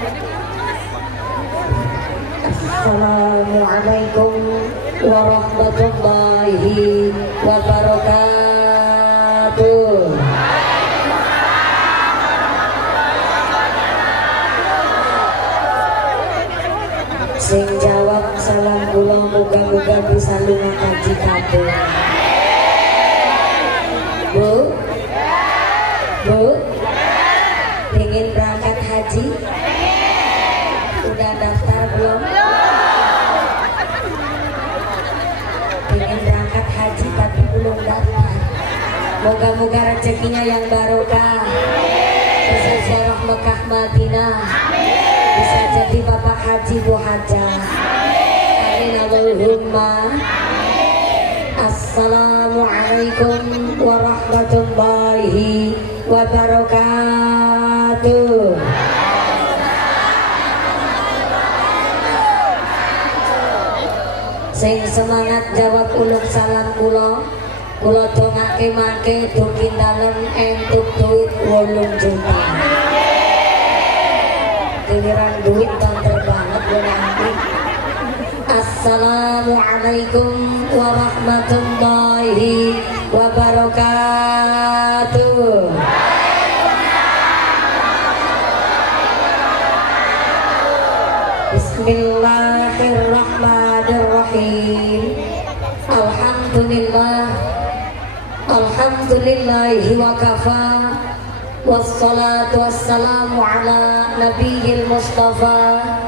Assalamualaikum warahmatullahi wabarakatuh. Sing jawab salam kula muga-muga bisa lunga haji kabeh. Bu? Bu? Pengen berangkat haji? Udah daftar belum? Pengen berangkat haji tapi belum daftar. Moga-moga rezekinya yang barokah. Bisa ziarah Mekah Madinah. Bisa jadi bapak haji bu hajah. Amin Allahumma. Assalamualaikum warahmatullahi wabarakatuh. Sing semangat jawab uluk salam kula. Kula dongake make dugi dalem entuk duit 8 juta. Giliran duit banter banget gue nanti. Assalamualaikum warahmatullahi wabarakatuh. Bismillahirrahmanirrahim. Alhamdulillahi wa kafa. Wassalatu wassalamu ala nabiyil mustafa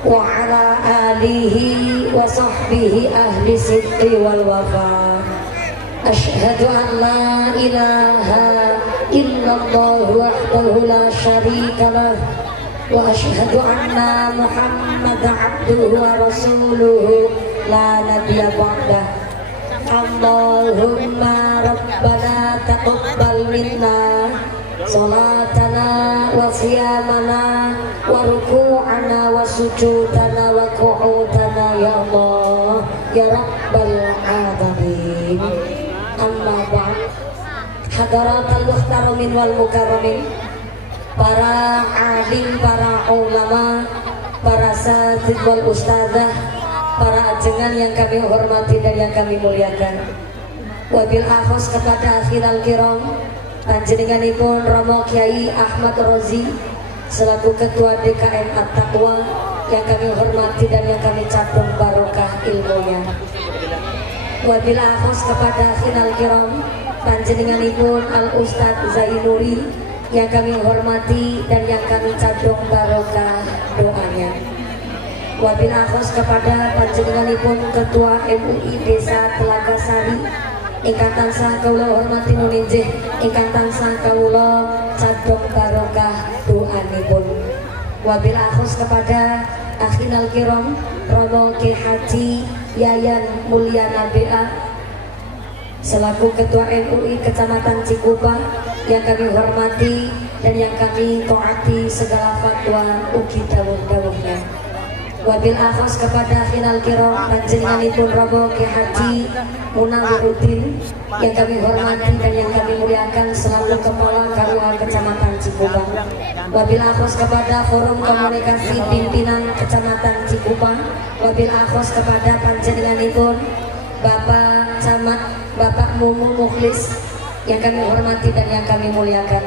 wa ala alihi wa sahbihi ahli sidqi wal wafa. Ashhadu an la ilaha illallah wahdahu la syarika lah wa ashhadu anna muhammadan abduhu wa rasuluhu la nabiyya ba'dah. Allahumma rabbana taqabbal minna salatana wa siyamana wa ruku'ana wa sujudana wa qu'udana ya Allah ya rabbal alamin. Amma ba'd. Hadaratul muhtaramin wal mukarramin, para alim, para ulama, para satid wal ustadzah, para ajengan yang kami hormati dan yang kami muliakan. Wabil akhos kepada akhiral kiram panjenenganipun Romo Kiai Ahmad Rozi selaku Ketua DKM At-Taqwa yang kami hormati dan yang kami cabung barokah ilmunya. Wabil akhos kepada akhiral kiram panjenenganipun Al Ustadz Zainuri yang kami hormati dan yang kami cabung barokah doanya. Wabil akhos kepada panjenenganipun Ketua MUI Desa Telaga Sari ingkang tansah kawula hormati nuninjih, ingkang tansah kawula cadhok barokah doanipun. Wabil akhos kepada akhinal kiram Romo Ki Haji Yayan Mulyana BA selaku Ketua MUI Kecamatan Cikupa yang kami hormati dan yang kami taati segala fatwa ugi dawuh-dawuhnya. Wabil akhos kepada akhinal kiram panjenenganipun Romo Ki Haji Munawiruddin yang kami hormati dan yang kami muliakan selaku Kepala KUA Kecamatan Cikupa. Wabil akhos kepada Forum Komunikasi Pimpinan Kecamatan Cikupa. Wabil akhos kepada panjenenganipun Bapak Camat Bapak Mumu Mukhlis yang kami hormati dan yang kami muliakan.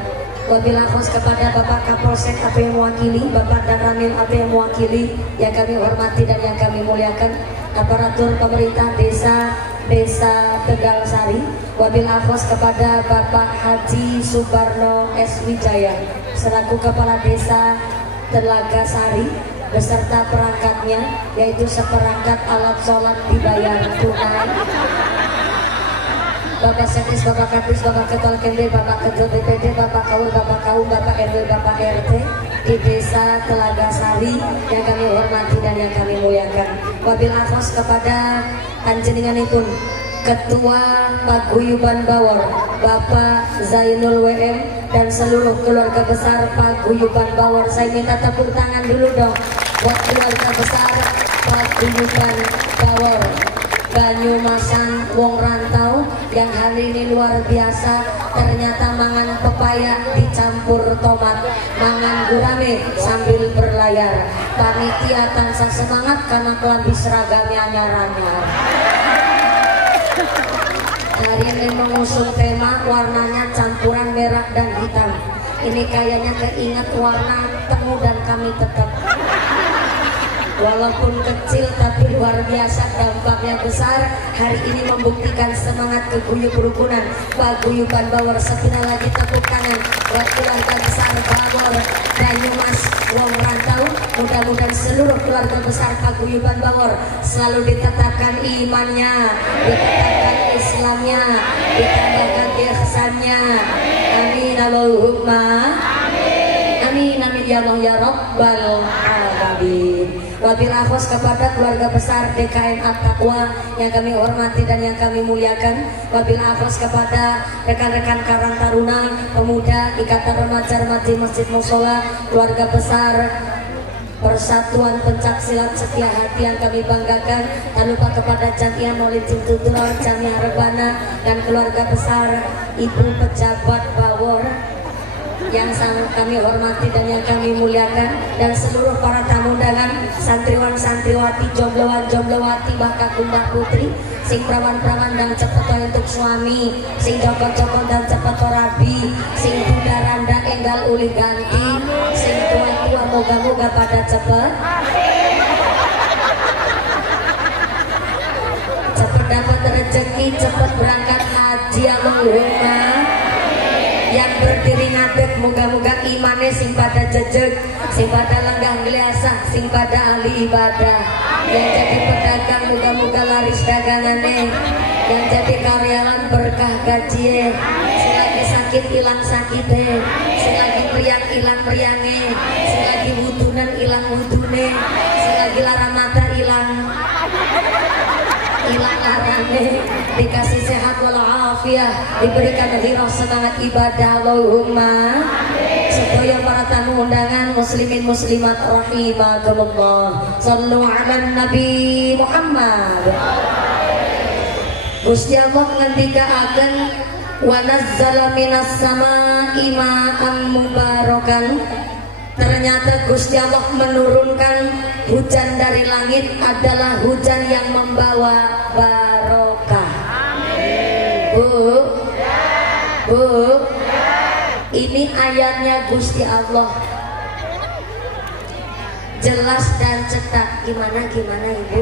Wabil akhos kepada Bapak Kapolsek apa yang mewakili, Bapak Danramil apa yang mewakili yang kami hormati dan yang kami muliakan. Aparatur pemerintah desa Tegal Sari. Wabil akhos kepada Bapak Haji Subarno S. Wijaya selaku Kepala Desa Telaga Sari beserta perangkatnya, yaitu seperangkat alat sholat dibayar tunai. Bapak Sekdes, Bapak Kadis, Bapak Ketua KMD, Bapak Ketua DPD, Bapak Kaul, Bapak Kaum, Bapak RW, Bapak RT di Desa Telaga Sari yang kami hormati dan yang kami muliakan. Wabil akhos kepada panjenenganipun Ketua Paguyuban Bawor Bapak Zainul WM dan seluruh keluarga besar Paguyuban Bawor. Saya minta tepuk tangan dulu dong buat keluarga besar Paguyuban Bawor Banyumasan Wong Rantau yang hari ini luar biasa. Ternyata mangan pepaya dicampur tomat, mangan gurame sambil berlayar. dibayar. Panitia tansah semangat karena kelambi seragamnya anyar-anyar. Hari ini mengusung tema warnanya campuran merah dan hitam. Ini kayaknya keinget warna temu dan kami tetap. Walaupun kecil tapi luar biasa, dampaknya besar. Hari ini membuktikan semangat keguyup rukunan paguyuban Bawor. Sekali lagi tepuk tangan buat keluarga besar Bawor Banyumas Wong Rantau. Mudah-mudahan seluruh keluarga besar paguyuban Bawor selalu ditetapkan imannya, ditetapkan Islamnya, ditambahkan ihsannya. Amin Allahumma amin amin ya Allah ya Rabbal alamin. Wabil akhwas kepada keluarga besar DKM At-Taqwa yang kami hormati dan yang kami muliakan. Wabil akhwas kepada rekan-rekan Karang Taruna Pemuda Ikatan Remaja-Remaja Masjid Mushola, keluarga besar Persatuan Pencak Silat Setia Hati yang kami banggakan. Tak lupa kepada Jamiah Maulid Tutural, Jamiah Rebana, dan keluarga besar Ibu Pejabat Bawor yang sangat kami hormati dan yang kami muliakan, dan seluruh para tamu undangan, santriwan-santriwati, jombloan-jomblowati, bakal kumbah putri, sing prawan-prawan dan cepet untuk suami, sing jokot-jokot dan cepet rabi, sing budaranda enggal uli ganti, sing tua-tua moga-moga pada cepet dapat rezeki, cepet berangkat haji Allahumma. Yang berdiri ngadeg moga-moga imannya sing pada jejeg, sing pada lenggah geliasah, sing pada ahli ibadah. Yang jadi pedagang moga-moga laris dagangannya, yang jadi karyawan berkah gaji. Sing lagi sakit hilang sakitnya, sing lagi priang hilang priangnya, sing lagi wudunan hilang wudune, sing lagi lara mata hilang larane, dikasih sehat walafiat, diberikan ghirah semangat ibadah Allahumma. Sedaya para tamu undangan muslimin muslimat rahimakumullah, sallu ala nabi Muhammad. Gusti Allah ngendikaaken wa nazzala minas samaa'i ma'an mubarakan. Ternyata Gusti Allah menurunkan hujan dari langit adalah hujan yang membawa barokah. Bu, ini ayatnya Gusti Allah jelas dan cetak. Gimana Ibu?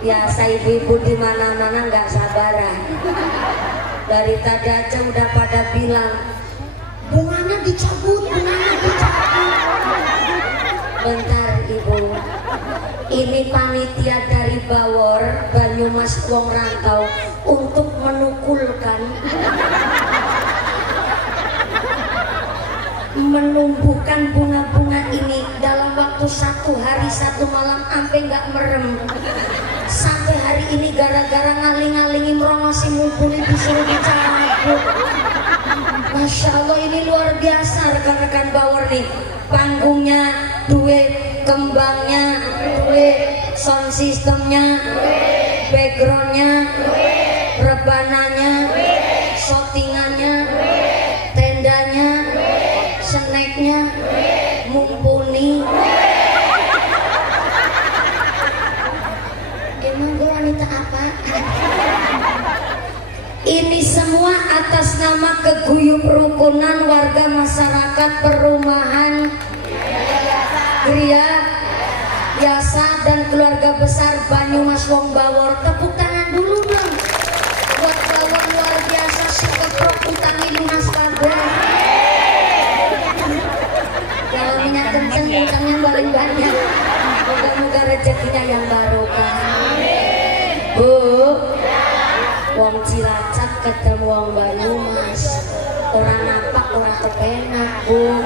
Biasa ibu-ibu di mana-mana nggak sabaran. Dari tadi aja udah pada bilang bunganya dicabut. Bentar Ibu, ini panitia dari Bawor Banyumas Wong Rantau untuk menukulkan, menumbuhkan bunga-bunga ini dalam waktu 1 hari 1 malam sampai nggak merem. Sampai hari ini gara-gara ngaling-ngalingi merongosi mumpuni disuruh dicabut. Masya Allah, ini luar biasa rekan-rekan Bawor nih. Panggungnya duit, kembangnya duit, sound systemnya, backgroundnya, rebananya, shootingannya, tendanya, snacknya, mumpuni. Emang gue wanita apa? Ini semua atas nama keguyup rukunan warga masyarakat perumahan Gria Yasa dan keluarga besar Banyumas Wong Bawor. Tepuk tangan dulu dong buat Bawor, luar biasa si keprok utangi lunas kabeh. Kalau minyak kenceng utangnya paling banyak. Moga-moga rezekinya yang barokah. Bu, Wong Cilacap ketemu Wong Banyumas, orang napak orang kepenak Bu.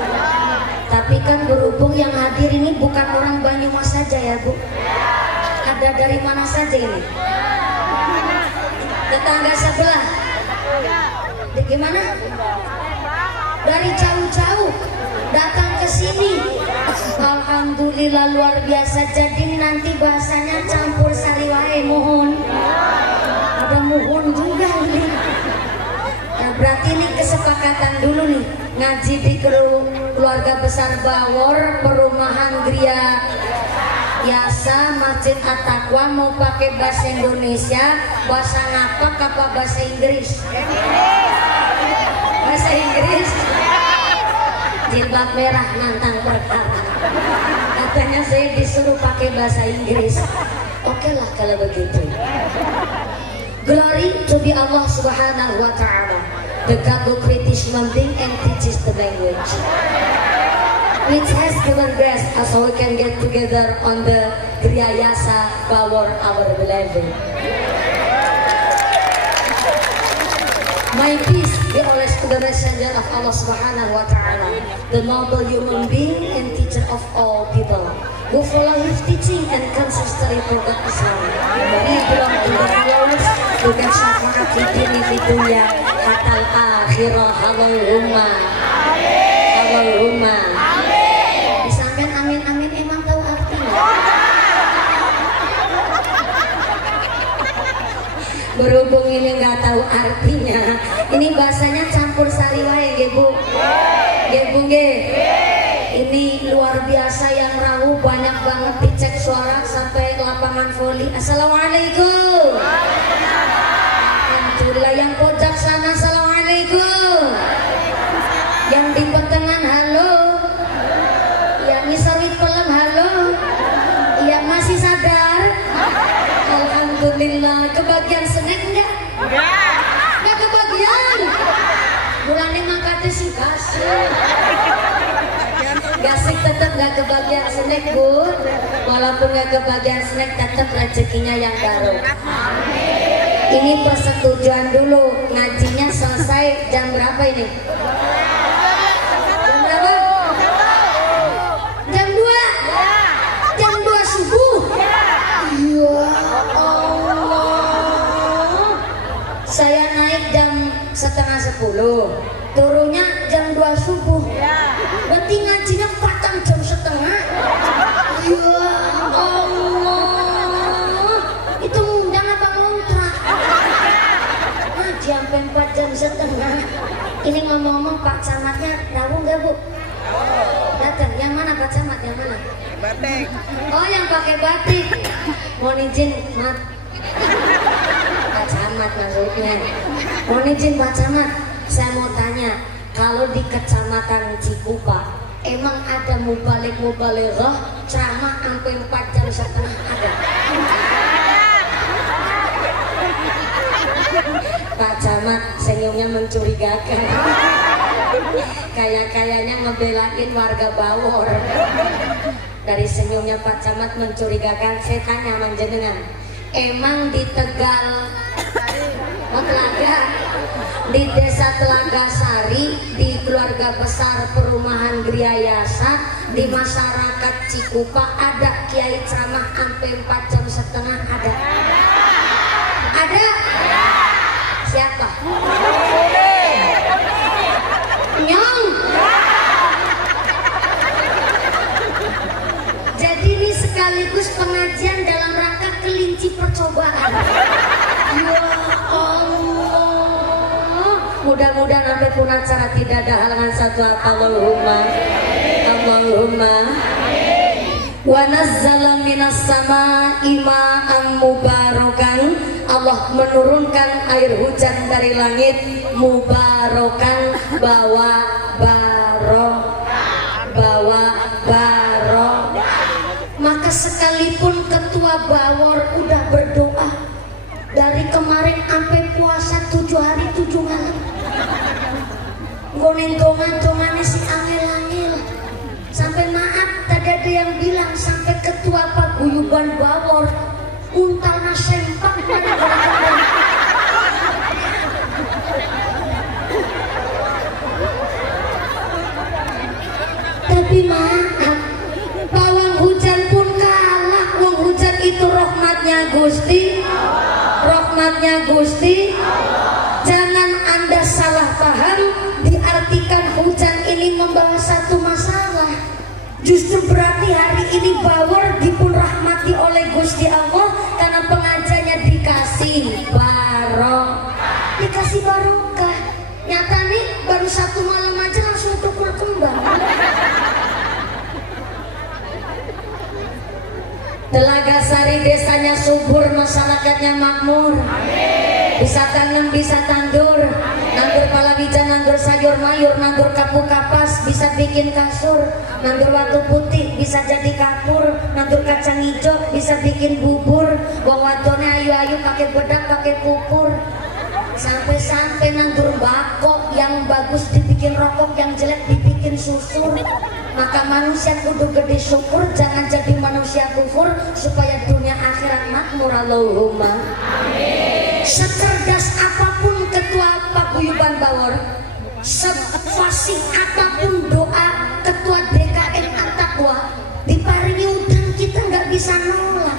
Tapi kan berhubung yang hadir ini bukan orang Banyumas saja ya Bu. Ada dari mana saja ini? Tetangga sebelah. Gimana? Dari jauh-jauh datang ke sini. Alhamdulillah luar biasa. Jadi nanti bahasanya campur sari wae, mohon. Ada mohon juga ini. Berarti ini kesepakatan dulu nih, ngaji di keluarga besar Bawor, perumahan Gria Yasa, Masjid At-Taqwa, mau pakai bahasa Indonesia, bahasa ngapak apa bahasa Inggris? Bahasa Inggris. Jilbab merah nantang perkara. Katanya saya disuruh pakai bahasa Inggris. Oke lah kalau begitu. Glory to be Allah Subhanahu wa Ta'ala. The God who created human being and teaches the language, which has given grace so we can get together on the Gria Yasa Bawor our beloved. My peace be always to the messenger of Allah Subhanahu wa Ta'ala, the noble human being and teacher of all people, who follow his teaching and consistently forgot Islam. We belong to the followers who can syafaat fi dini fi dunya hatal akhirah. Allahumma Allahumma. Disampean amin amin emang tahu artinya? Berhubung ini nggak tahu artinya, ini bahasanya campur sari wae nggih Bu. Nggih Bu nggih. Ini luar biasa yang rawu, banyak banget dicek suara sampai lapangan voli. Assalamualaikum. Alhamdulillah. Yang pojok sana assalamualaikum. Yang di pertengahan halo. Yang misawit pelem halo. Yang masih sadar. Alhamdulillah. Kebagian snack enggak? Enggak kebagian. Mulane mangkate sih kasih. Gasik tetap gak kebagian snack Bu. Walaupun gak kebagian snack, tetap rezekinya yang baru. Ini persetujuan dulu. Ngajinya selesai jam berapa ini? Jam berapa? Jam 2? Jam 2 subuh? Ya Allah. Saya naik jam setengah 10, turunnya jam 2 subuh. Berarti ngajinya 4 jam setengah. Ya Allah. Itu ngundang apa ngontrak? Ngaji sampai 4 jam setengah. Ini ngomong-ngomong Pak Camatnya rawuh nggak Bu? Datang. Yang mana Pak Camat? Yang mana? Batik. Oh yang pakai batik. Mohon izin Mat. Pak Camat maksudnya. Mohon izin Pak Camat. Saya mau tanya. Kalau di Kecamatan Cikupa, emang ada mubalik-mubalighah ceramah sampai 4 jam setengah ada? Pak Camat senyumnya mencurigakan. Kayaknya ngebelain warga Bawor. Dari senyumnya Pak Camat mencurigakan. Saya tanya manjenengan, emang di Tegal Telaga, di desa Telaga Sari, di keluarga besar perumahan Gria Yasa, di masyarakat Cikupa ada kiai ceramah sampai 4 jam setengah ada? Ada? Siapa? Nyong. Jadi ini sekaligus pengajian dalam rangka kelinci percobaan. Ya Allah. Mudah-mudahan sampai pun acara tidak ada halangan satu. Allahumma Allahumma. Wa nazzala minas samaa'i ma'an mubarakan. Allah menurunkan air hujan dari langit mubarakan, bawa barokah. Maka sekalipun ketua Bawor udah berdoa dari kemarin sampai puasa 7 hari 7 malam, goneng-gongan-gongannya si angel-angel. Sampai maaf tadi ada yang bilang sampai ketua paguyuban Bawor untalna sempak. Tapi maaf, pawang hujan pun kalah. Wong hujan itu rahmatnya Gusti. Jangan Anda salah paham, diartikan hujan ini membawa satu masalah. Justru berarti hari ini Bawor dipun rahmati oleh Gusti Allah karena pengajarnya dikasih barokah. desanya subur, masyarakatnya makmur. Bisa tanam, bisa tandur. Nandur palawija, nandur sayur mayur, nandur kapu kapas, bisa bikin kasur. Nandur watu putih, bisa jadi kapur. Nandur kacang hijau, bisa bikin bubur. Wong wadone ayu-ayu pakai bedak, pakai pupur. Sampai-sampai nandur bako yang bagus dibikin rokok, yang jelek dibikin susur. Maka manusia kudu gede syukur, jangan jadi manusia kufur, supaya dunia akhirat makmur. Allahumma amin. Secerdas apapun ketua paguyuban Bawor, sefasih apapun doa ketua DKM At-Taqwa, diparingi udang kita nggak bisa nolak.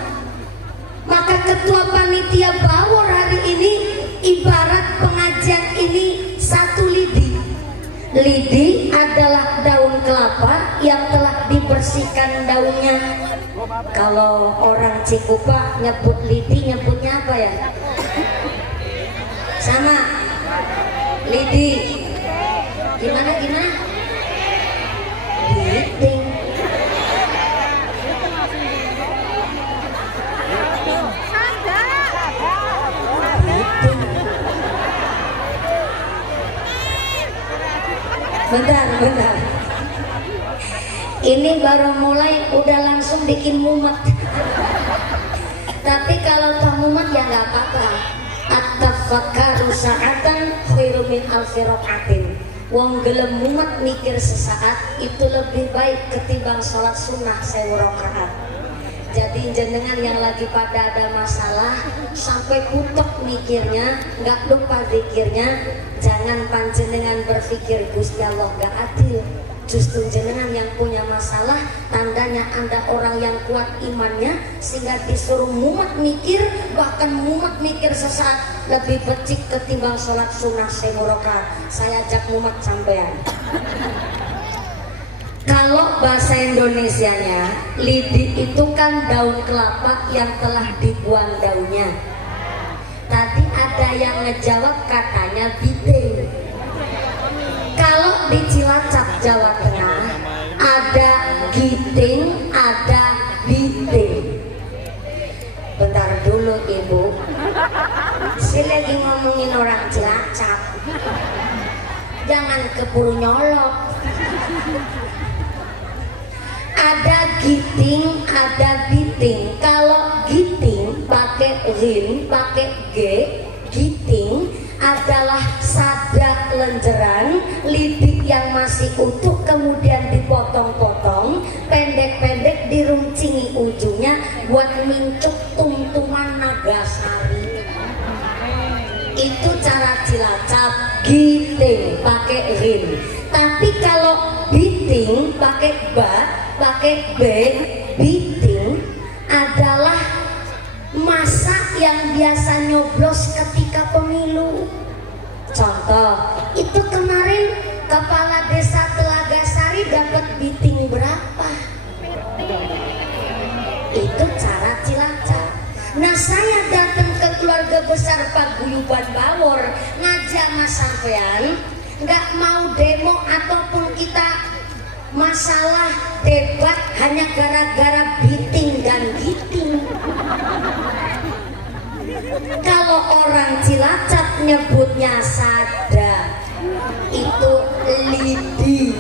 Maka ketua panitia Bawor hari ini ibarat pengajian ini satu lidi. Lidi adalah daun kelapa yang telah dibersihkan daunnya. Kalau orang Cikupa nyebut lidi, nyebutnya apa ya? Sama lidi. Gimana? Liding. Bentar. Ini baru mulai udah langsung bikin mumet. Tapi kalau tak mumet ya nggak apa-apa. At-tafakkaru sa'atan khairu min alfi rakaatin. Wong gelem mumet mikir sesaat itu lebih baik ketimbang sholat sunnah 1000 rakaat. Jadi jenengan yang lagi pada ada masalah sampai kutok mikirnya, nggak lupa zikirnya, jangan panjenengan berpikir Gusti Allah gak adil. Justru jenengan yang punya masalah, tandanya Anda orang yang kuat imannya, sehingga disuruh mumet mikir, bahkan mumet mikir sesaat lebih becik ketimbang sholat sunnah 1000 rakaat. Saya ajak mumet sampean. Kalau bahasa Indonesianya, lidi itu kan daun kelapa yang telah dibuang daunnya. Tadi ada yang ngejawab katanya bite. Kalau di Cilacap, Jawa Tengah, ada giting, ada bite. Bentar dulu Ibu, saya lagi ngomongin orang Cilacap. Jangan keburu nyolok. Ada giting, ada biting. Kalau giting pakai rin, pakai g. Giting adalah sadak lenjeran, lidik yang masih utuh kemudian dipotong-potong, pendek-pendek diruncingi ujungnya buat mincuk tumtuman nagasari. Itu cara Cilacap, giting pakai rin. Tapi kalau biting pakai pakai b, biting adalah masa yang biasa nyoblos ketika pemilu. Contoh, itu kemarin kepala desa Telaga Sari dapat biting berapa? Itu cara Cilacap. Nah, saya datang ke keluarga besar Paguyuban Bawor ngajak mas sampean, nggak mau demo ataupun kita masalah debat hanya gara-gara biting dan giting. Kalau orang Cilacap nyebutnya sada, itu lidi.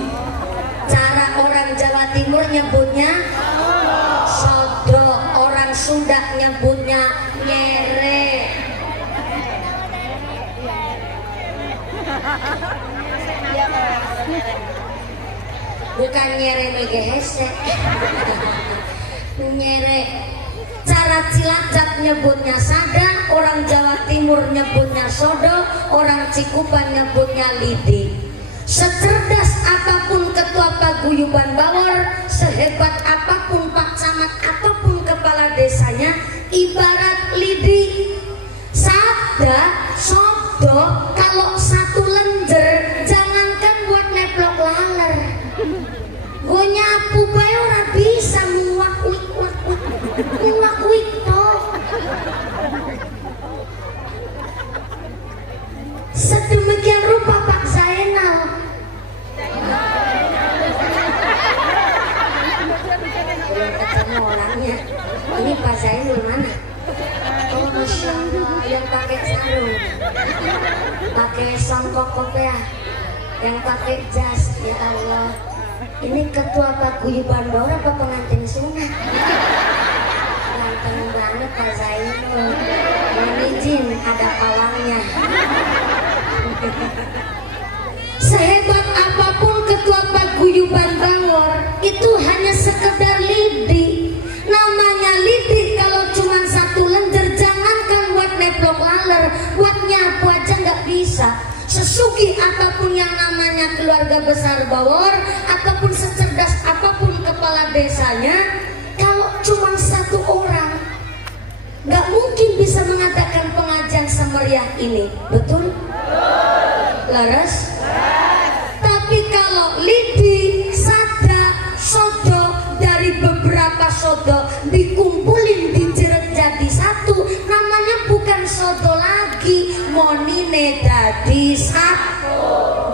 Cara orang Jawa Timur nyebutnya sodo, orang Sunda nyebutnya nyere. Bukan nyere megehese. Nyere. Cara Cilacap nyebutnya sada, orang Jawa Timur nyebutnya sodo, orang Cikupa nyebutnya lidi. Secerdas apapun ketua Paguyuban Bawor, sehebat apapun Pak Camat ataupun kepala desanya, ibarat lidi. Sada, sodo, kalau satu lenjer, jangankan buat neplok laler. Gue nyapu bae ora bisa nguak-wik toh. Sedemikian rupa Pak Zainal. Belum ketemu orangnya. Ini Pak Zainal mana? Masya Allah, yang pakai sarung, pakai songkok kopiah, yang pakai jas, ya Allah. Ini ketua paguyuban Bawor apa pengantin sunat? Ganteng banget Pak Zainul. Mohon izin ada pawangnya. Sehebat apapun ketua paguyuban Bawor, itu hanya sekedar lidi. Namanya lidi kalau cuma satu lenjer, jangankan buat neplok laler, buat nyapu aja nggak bisa. Sesuki apapun yang namanya keluarga besar Bawor, ataupun secerdas apapun kepala desanya, kalau cuma satu orang, nggak mungkin bisa mengadakan pengajian semeriah ini. Betul? Laras? Tapi kalau lidi, sada, sodo, dari beberapa sodo dikumpulin dijeret jadi satu, namanya bukan sodo lagi, monine jadi satu.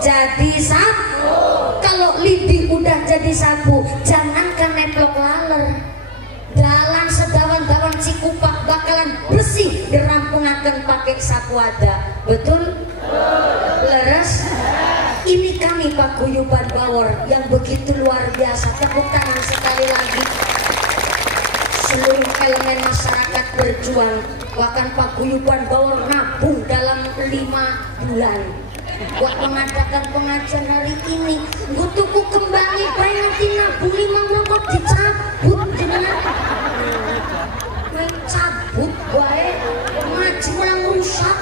Jadi satu. Kalau lidi udah jadi satu, jangankan neplok laler, dalam sedawan-dawan Cikupa bakalan bersih dirampungaken pakai sapu ada. Betul? Leres? Ini kami paguyuban Bawor yang begitu luar biasa. Tepuk tangan sekali lagi. Seluruh elemen masyarakat berjuang. Bahkan paguyuban Bawor nabung dalam 5 bulan buat mengadakan pengajian hari ini. Gue tuku kembali bae nanti nabung 5 bulan kok dicabut jenengan. Main cabut bae ngaji malah rusak.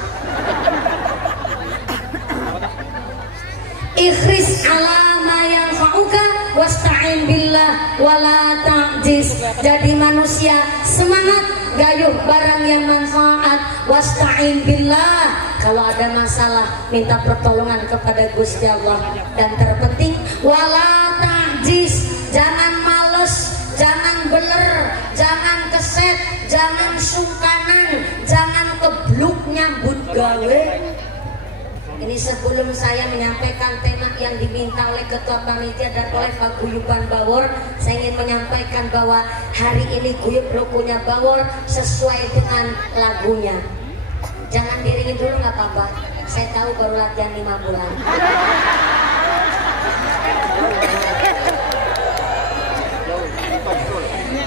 Ikhris ala ma yanfa'uka wasta'in billah wala ta'jiz. Jadi manusia semangat gayuh barang yang manfaat, wasta'in billah. Kalau ada masalah minta pertolongan kepada Gusti Allah, dan terpenting wala ta'jiz. Jangan males, jangan beler, jangan keset, jangan sungkanan, jangan kebluk nyambut gawe. Ini sebelum saya menyampaikan tema yang diminta oleh Ketua Panitia dan oleh Paguyuban Bawor, saya ingin menyampaikan bahwa hari ini guyub rukunya Bawor sesuai dengan lagunya. Jangan diringin dulu nggak apa-apa, saya tahu baru latihan 5 bulan.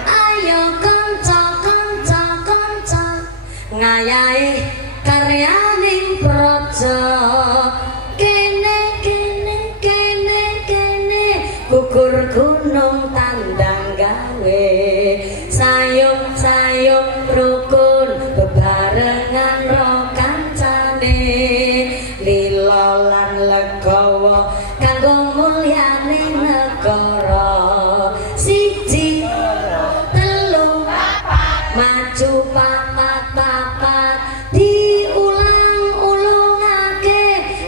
Ayo konco konco konco ngayahi karyaning projo, kene kene kene kene gugur gunung tandang gawe, sayung sayung rukun bebarengan ro kancane, lilo lan legowo kanggo mulyane negara, siji telu maju papat papat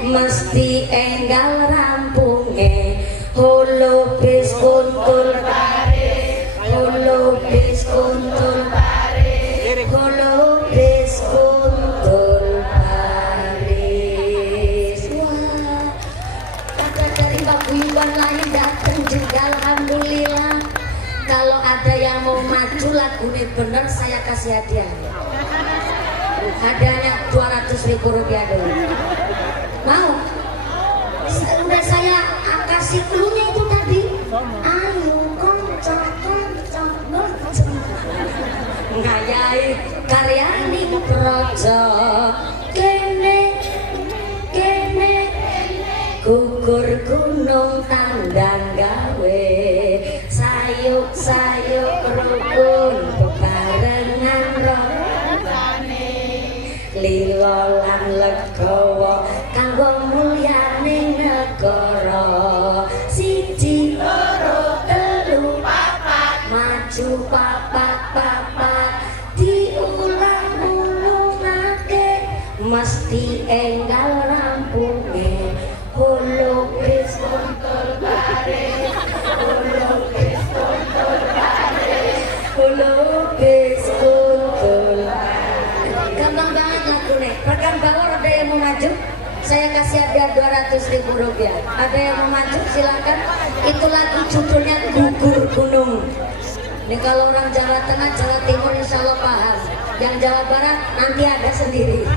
mesti enggal rampunge, holo bis kuntul baris, holo bis kuntul baris, holo bis kuntul baris. Wah, kata dari paguyuban lain datang juga, alhamdulillah. Kalau ada yang mau maju lagunya bener, saya kasih hadiah. Hadiahnya Rp200.000 dulu. Mau? Udah saya kasih clue-nya itu tadi. Ayo konco konco konco ngayahi karyaning projo, kene kene gugur gunung tandang gawe, sayuk sayuk rukun bebarengan rohane, lilo lan legowo kanggo mulyane negara, siji loro telu papat maju papat papat diulang-ulungake mesti enggal rampunge, holo bis kuntul baris, holo bis kuntul baris, holo bis kuntul baris. Gampang banget lagunya. Rekan Bawor ada yang mau maju? Saya kasih hadiah Rp200.000. Ada yang mau maju? Silakan. Itu lagu judulnya Gugur Gunung. Ini kalau orang Jawa Tengah, Jawa Timur insya Allah paham. Yang Jawa Barat nanti ada sendiri.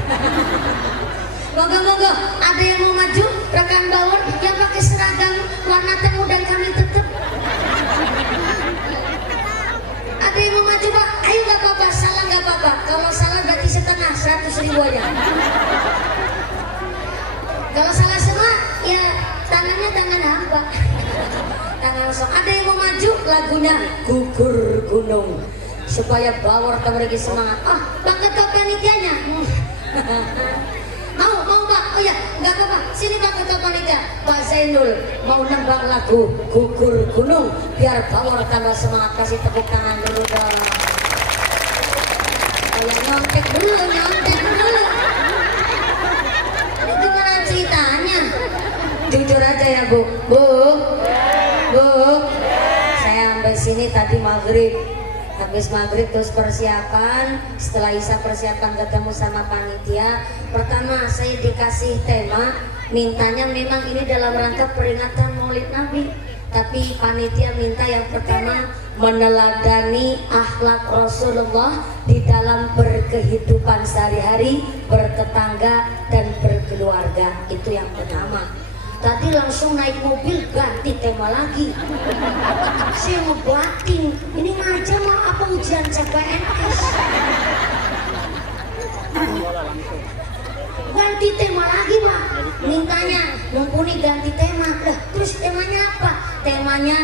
Moga-moga ada yang mau maju rekan bawor yang pakai seragam warna temu dan kami tetap. Ada yang mau maju Pak? Ayo nggak apa-apa, salah nggak apa-apa. Kalau salah berarti setengah 100.000 aja. Kalau salah semua ya tangannya tangan hamba. Tangan sok. Ada yang mau maju lagunya Gugur Gunung supaya bawor memiliki semangat. Oh, Bang Ketua Panitianya. Mau Pak? Oh ya, nggak apa-apa. Sini Pak Ketua Panitia. Pak Zainul mau nembang lagu Gugur Gunung biar bawor tambah semangat. Kasih tepuk tangan dulu dong. Kayak nyontek dulu. Ini gimana ceritanya? Jujur aja ya Bu. Saya sampai sini tadi maghrib. Habis maghrib terus persiapan, setelah Isya persiapan ketemu sama panitia. Pertama saya dikasih tema, mintanya memang ini dalam rangka peringatan Maulid Nabi, tapi panitia minta yang pertama meneladani akhlak Rasulullah di dalam berkehidupan sehari-hari, bertetangga dan berkeluarga. Itu yang pertama. Tadi langsung naik mobil ganti tema lagi. Saya ngebatin, ini ngaja mah apa ujian CPNS? Ganti tema lagi Pak. Mintanya mumpuni ganti tema. Lah, terus temanya apa? Temanya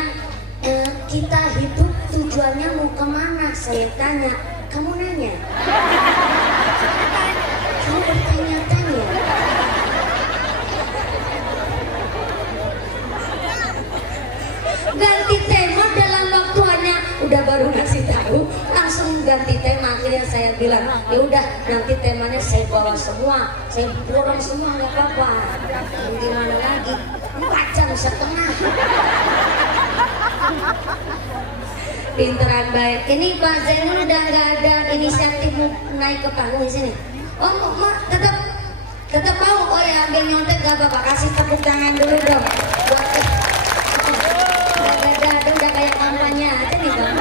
kita hidup tujuannya mau kemana? Saya tanya, kamu nanya? Kamu bertanya-tanya? Ganti tema dalam waktu hanya udah baru ngasih tahu langsung ganti tema. Akhirnya saya bilang ya udah nanti temanya saya bawa semua, saya borong semua nggak apa-apa. Gimana lagi 4 jam setengah. Pinteran baik. Ini Pak Zainul udah nggak ada inisiatif naik ke panggung di sini. Oh mau tetap mau. Oh ya ambil nyontek nggak apa-apa. Kasih tepuk tangan dulu dong buat udah kayak kampanye aja nih Bang.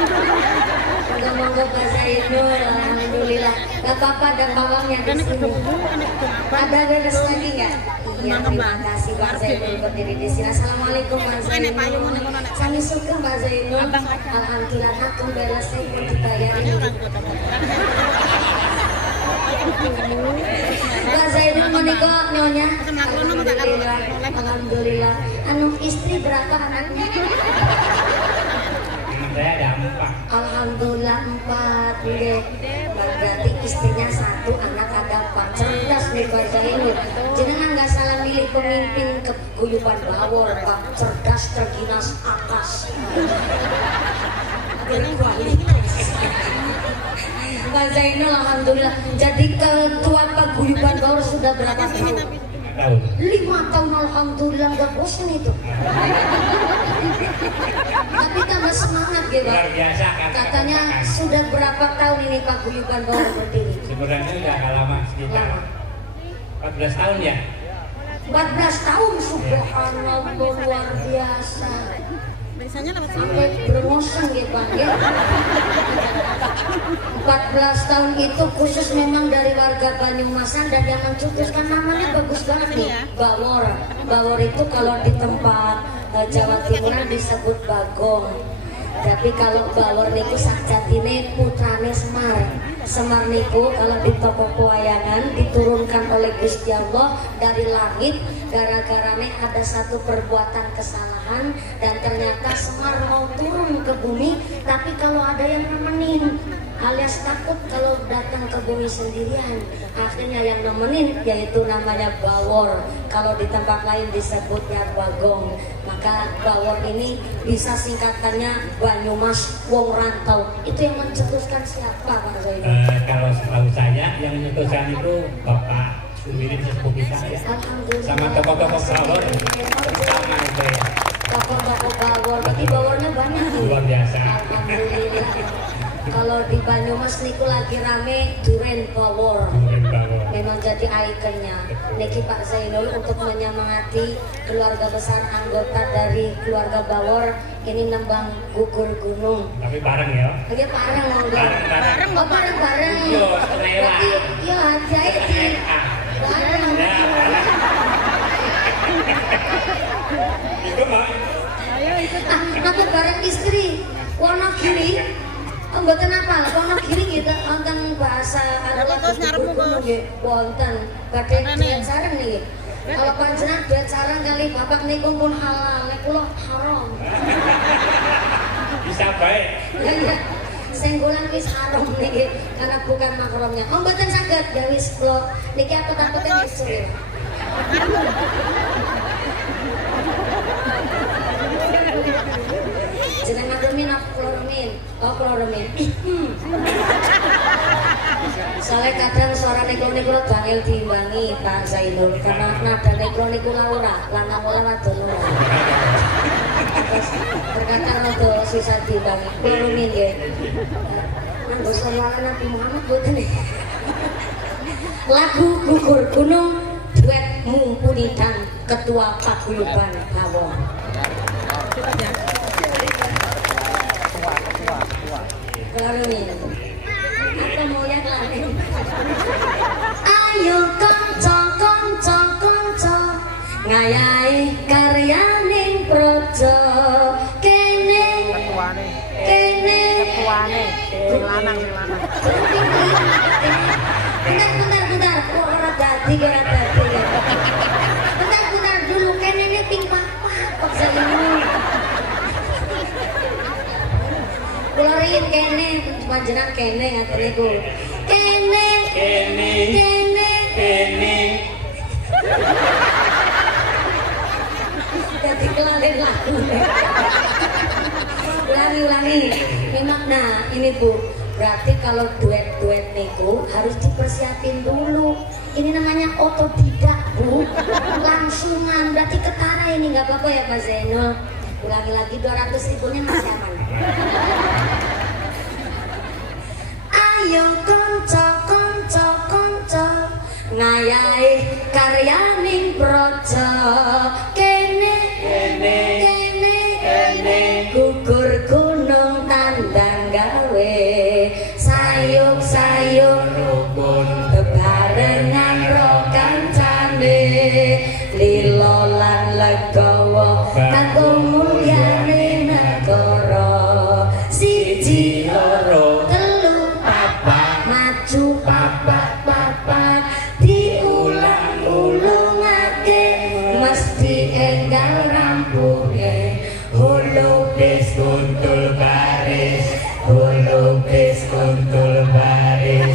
Moga-moga Pak Zainul, alhamdulillah. Gak apa-apa ada bawangnya di sini. Ada beres lagi nggak? Iya, terima kasih Pak Zainul berdiri di sini. Assalamualaikum Pak Zainul. Kami suka Pak Zainul. Alhamdulillah aku beres saya pun dibayarin. Pak Zainul menikah nyonya. Alhamdulillah. Anu istri berapa anaknya? Saya ada 4. Alhamdulillah 4. Berarti istrinya 1, anak ada 4. Cerdas nih Pak Zainul. Jenengan nggak salah milih pemimpin keguyuban bawor Pak. Cerdas, terginas, akas. Berkualitas. Pak Zainul alhamdulillah jadi ketua paguyuban bawor sudah berapa tahun? 5 tahun alhamdulillah, nggak bosan itu. Tapi tambah semangat ya Pak. Biasa kan. Katanya sudah berapa tahun ini paguyuban bawor berdiri? Sebenarnya udah agak lama, sekitar 14 tahun ya. 14 tahun subhanallah, luar biasa. Sampai bermosen ya Pak ya. 14 tahun itu khusus memang dari warga Banyumasan dan yang mencetuskan namanya bagus banget nih, bawor. Bawor itu kalau di tempat Jawa Timuran disebut bagong. Tapi kalau bawor niku sakjatine putrane Semar. Semar niku kalau di toko pewayangan diturunkan oleh Gusti Allah dari langit gara-gara ada satu perbuatan kesalahan dan ternyata Semar mau turun ke bumi tapi kalau ada yang nemenin alias takut kalau datang ke bumi sendirian, akhirnya yang nemenin yaitu namanya bawor. Kalau di tempat lain disebutnya bagong. Maka bawor ini bisa singkatannya Banyumas Wong Rantau. Itu yang mencetuskan siapa Pak Zainul? Kalau setahu saya yang mencetuskan itu Bapak Sumirin sesepuh kita ya. Sama tokoh-tokoh bawor terutama itu ya. Tokoh-tokoh bawor, berarti bawornya banyak nih. Luar biasa. Alhamdulillah. Kalau di Banyumas niku lagi rame Duren Bawor. Memang jadi ikonnya. Niki Pak Zainul untuk menyemangati keluarga besar anggota dari keluarga Bawor ini nembang gugur gunung. Tapi bareng ya. Oke bareng monggo. Bareng. Oh bareng. Yo, senewa. Berarti yo hati-hati. Bareng. Ya, bareng. Itu mah. Aku bareng istri Wonogiri. Oh, mboten apa, Wonogiri gitu wonten bahasa gunung nggih wonten badhe duet sareng niki. Kalau panjenengan duet sareng kali bapak niku pun halal, nek kula haram. Bisa baik. Ya, senggolan wis haram niki karena bukan mahramnya. Oh, mboten saged ya wis kula niki takut-takute besok ya. Jenengan rumin apa kloromin? Oh kloromin. Soalnya kadang suara niku bangil diimbangi Pak Zainul karena nada niku laura, lanang ora wadon ora. Terkadang rada susah diimbangi. Kloromin nggih. Nganggo sholawat Nabi Muhammad boten. Lagu Gugur Gunung duet mumpuni dan Ketua Paguyuban Bawor. Kloromin. Apa mau yang lain? Ayo kanca ngayahi karyaning projo kene Ketuane sing lanang bentar ora dadi bentar dulu kene ini ping papa kok Zainul kula riyin kene panjenengan kene ngaten niku kene jadi kelalen lagu ulangi ini makna ini Bu berarti kalau duet niku harus dipersiapin dulu ini namanya otodidak Bu langsungan berarti ketara ini nggak apa-apa ya Pak Zainul ulangi lagi 200 ribunya masih aman ayo konco ngayahi karyaning projo kene gugur gunung tandang gawe sayuk rukun bebarengan ro kancane lilo lan legawa kanggo mulyane negara siji loro telu papat maju papat diulang-ulungake mesti enggal rampunge holopes kuntul baris holopes kuntul baris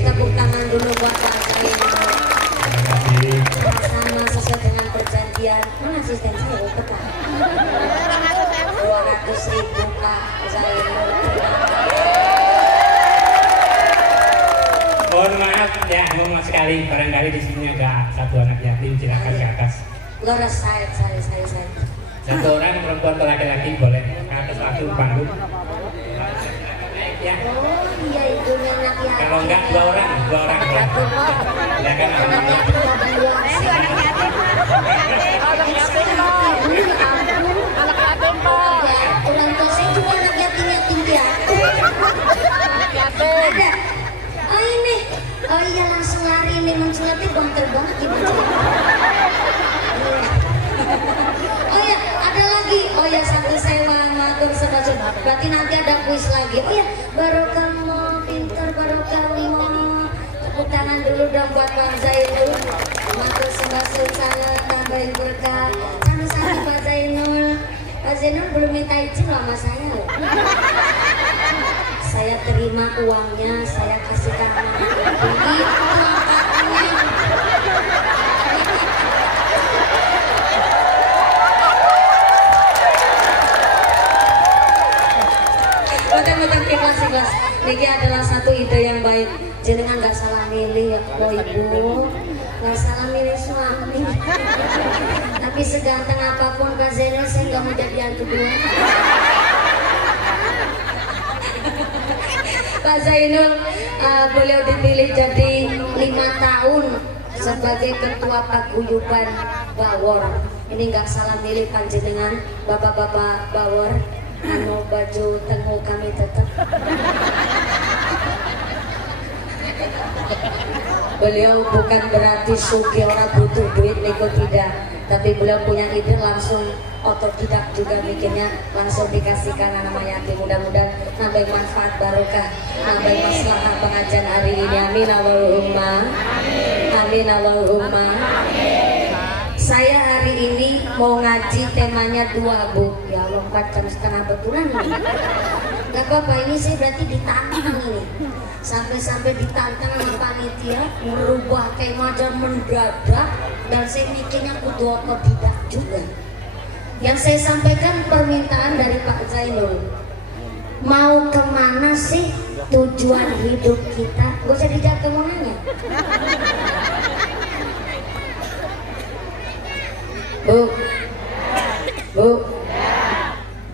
tepuk tangan dulu buat Pak Zainul sama sesuai dengan perjanjian mana asisten saya tepat 200 ribu Pak Zainul Mohon maaf ya, mohon maaf sekali barangkali di sini ada satu anak yatim silakan ke atas. Lurus saya. Satu orang perempuan atau laki-laki boleh ke atas langsung panggung. Ya. Oh iya ibunya anak yatim. Kalau enggak dua orang. Silakan anak yatim. Orang tua saya juga anak yatim dia. Ada. Oh ini. Oh iya langsung lari ini menculatnya banter banget gimana? Oh ya ada lagi. Oh ya satu sewa matur sedasur. Berarti nanti ada kuis lagi. Oh ya baru kamu pintar baru kamu. Tepuk tangan dulu dong buat Pak Zainul. Matur sedasur sangat tambahin berkah. Sama-sama Pak Zainul. Pak Zainul belum minta izin sama saya loh. Saya terima uangnya, saya kasihkan anak ini angkatnya. Betul ikhlas. Niki adalah satu ide yang baik. Jenengan nggak salah milih ya, Ibu. Nggak salah milih suami. Tapi seganteng apapun Kak Zainul, saya nggak mau jadi yang kedua. Pak Zainul beliau dipilih jadi 5 tahun sebagai ketua paguyuban Bawor. Ini nggak salah milih panjenengan bapak-bapak Bawor. Anu baju tengu kami tetap. Beliau bukan berarti sugih orang butuh duit niku tidak, tapi beliau punya ide langsung otodidak juga bikinnya, langsung dikasihkan anak yatim. Mudah-mudahan nambah manfaat barokah, nambah maslahah pengajian hari ini. Amin Allahumma amin Allahumma. Saya hari ini mau ngaji temanya 2 Bu. Ya Allah, 4 jam setengah betulan nih. Gak apa-apa, ini saya berarti ditantang ini. Sampai-sampai ditantang sama panitia merubah temanya mendadak, dan saya mikirnya kudu otodidak juga. Yang saya sampaikan permintaan dari Pak Zainul. Mau kemana sih tujuan hidup kita? Gak usah dijawab kemonanya. Bu,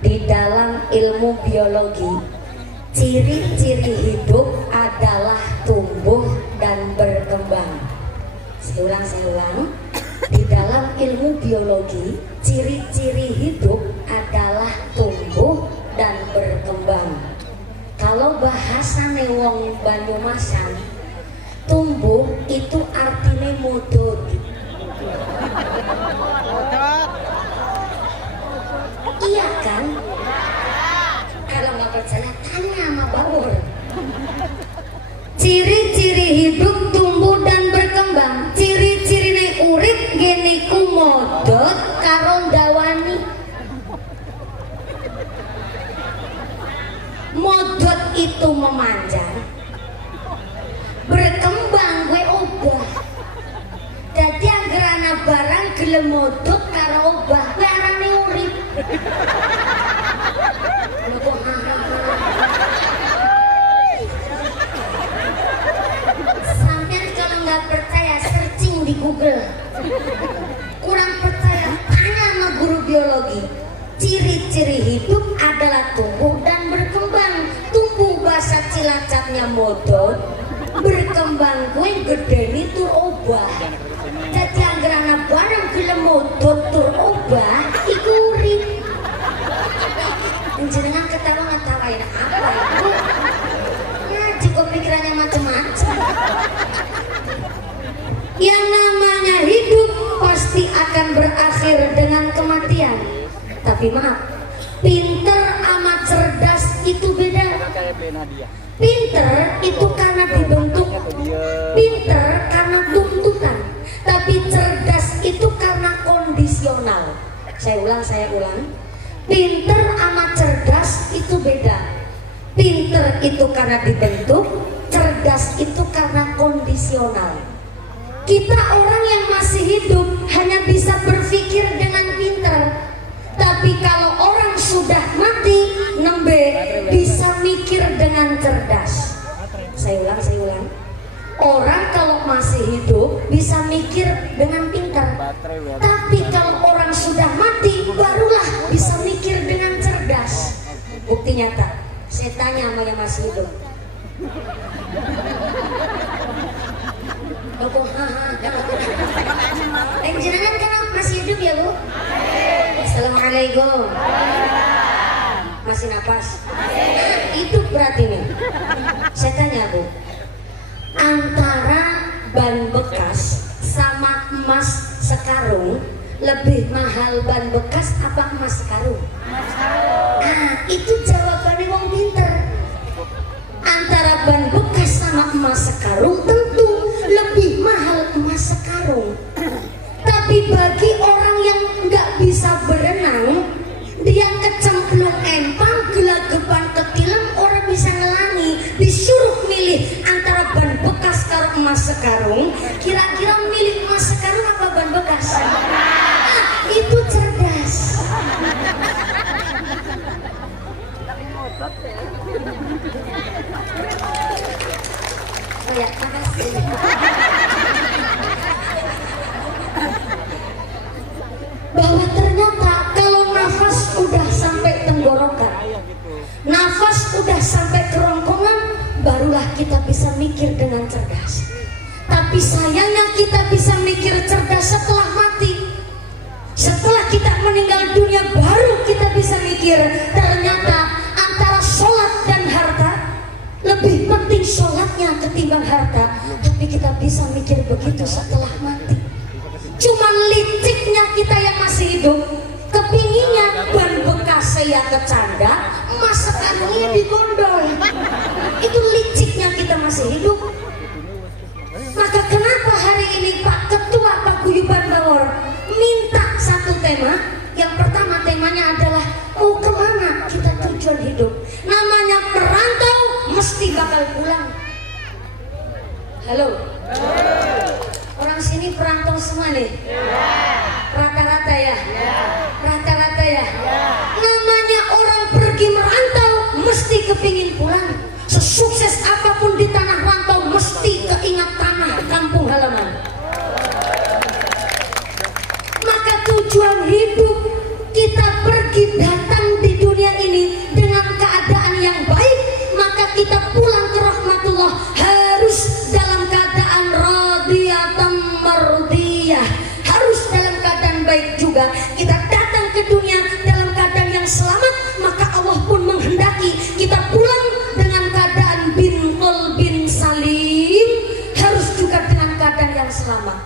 di dalam ilmu biologi, ciri-ciri hidup adalah tumbuh dan berkembang. Saya ulang. Di dalam ilmu biologi, ciri-ciri hidup adalah tumbuh dan berkembang. Kalau bahasa wong Banyumasan, tumbuh itu artinya mudut. Iya kan? Kalau nggak percaya tanya sama Bawor. Ciri-ciri hidup tumbuh dan berkembang. Ciri-ciri nek urip geniku modot karo ndawani. Modot itu memanjang, berkembang gue obah. Jadi anggerana barang gelem modot karo obah, gue arane urip. Sampai kalau nggak percaya searching di Google. Kurang percaya tanya sama guru biologi. Ciri-ciri hidup adalah tumbuh dan berkembang. Tumbuh bahasa Cilacapnya modot, berkembang gue gede tur obah. Jadi anggerana barang gelem modot tur obah iku urip. Jenengan ketawa ngetawain apa itu? Ngaji kok pikirannya macam-macam. Yang namanya hidup pasti akan berakhir dengan kematian. Tapi maaf, pinter sama cerdas itu beda. Pinter itu karena dibentuk, pinter karena tuntutan. Tapi cerdas itu karena kondisional. Saya ulang. Pinter sama cerdas itu beda. Pinter itu karena dibentuk, cerdas itu karena kondisional. Kita orang yang masih hidup hanya bisa berpikir dengan pinter. Tapi kalau orang sudah mati, nembe bisa mikir dengan cerdas. Saya ulang. Orang kalau masih hidup bisa mikir dengan pintar. Tapi kalau orang sudah mati, barulah bisa mikir dengan cerdas. Bukti nyata. Saya tanya sama yang masih hidup. Jenengan kan masih hidup ya Bu? Assalamualaikum. Masih napas? Itu berarti nih. Saya tanya Bu, antara ban bekas sama emas sekarung, lebih mahal ban bekas apa emas sekarung? Itu jawabannya wong pinter. Antara ban bekas sama emas sekarung tentu lebih mahal emas sekarung. Tapi bagi orang yang nggak bisa berenang, dia kecemplung empang, gelagapan ketilam, orang bisa ngelangi. Disuruh milih antara ban bekas karo emas sekarung, kira-kira milih emas sekarung apa ban bekas? Itu cerdas. Oh ya, makasih. bahwa ternyata kalau nafas udah sampai tenggorokan, nafas udah sampai kerongkongan, barulah kita bisa mikir dengan cerdas. Tapi sayangnya kita bisa mikir cerdas setelah mati. Setelah kita meninggal dunia baru kita bisa mikir. Ternyata antara sholat dan harta, lebih penting sholatnya ketimbang harta. Tapi kita bisa mikir begitu setelah mati. Cuman liciknya kita yang masih hidup, kepinginnya ban bekas saya kecanda, masakannya digondol. Itu liciknya kita masih hidup. Maka kenapa hari ini Pak Ketua Paguyuban Bangor minta satu tema? Yang pertama temanya adalah mau kemana kita tujuan hidup. Namanya perantau mesti bakal pulang. Halo? Orang sini perantau semua nih? Rata-rata ya? Rata-rata ya? Namanya orang pergi merantau mesti kepingin pulang. Sesukses apapun di tanah rantau mesti keingat tanah kampung halaman. Maka tujuan hidup kita pergi datang di dunia ini dengan keadaan yang baik, maka kita pulang ke rahmatullah harus dalam keadaan radiyatan mardiyah, harus dalam keadaan baik juga. Kita datang ke dunia dalam keadaan yang selamat, maka Allah pun menghendaki kita pulang dengan keadaan bin qalbin salim, harus juga dengan keadaan yang selamat.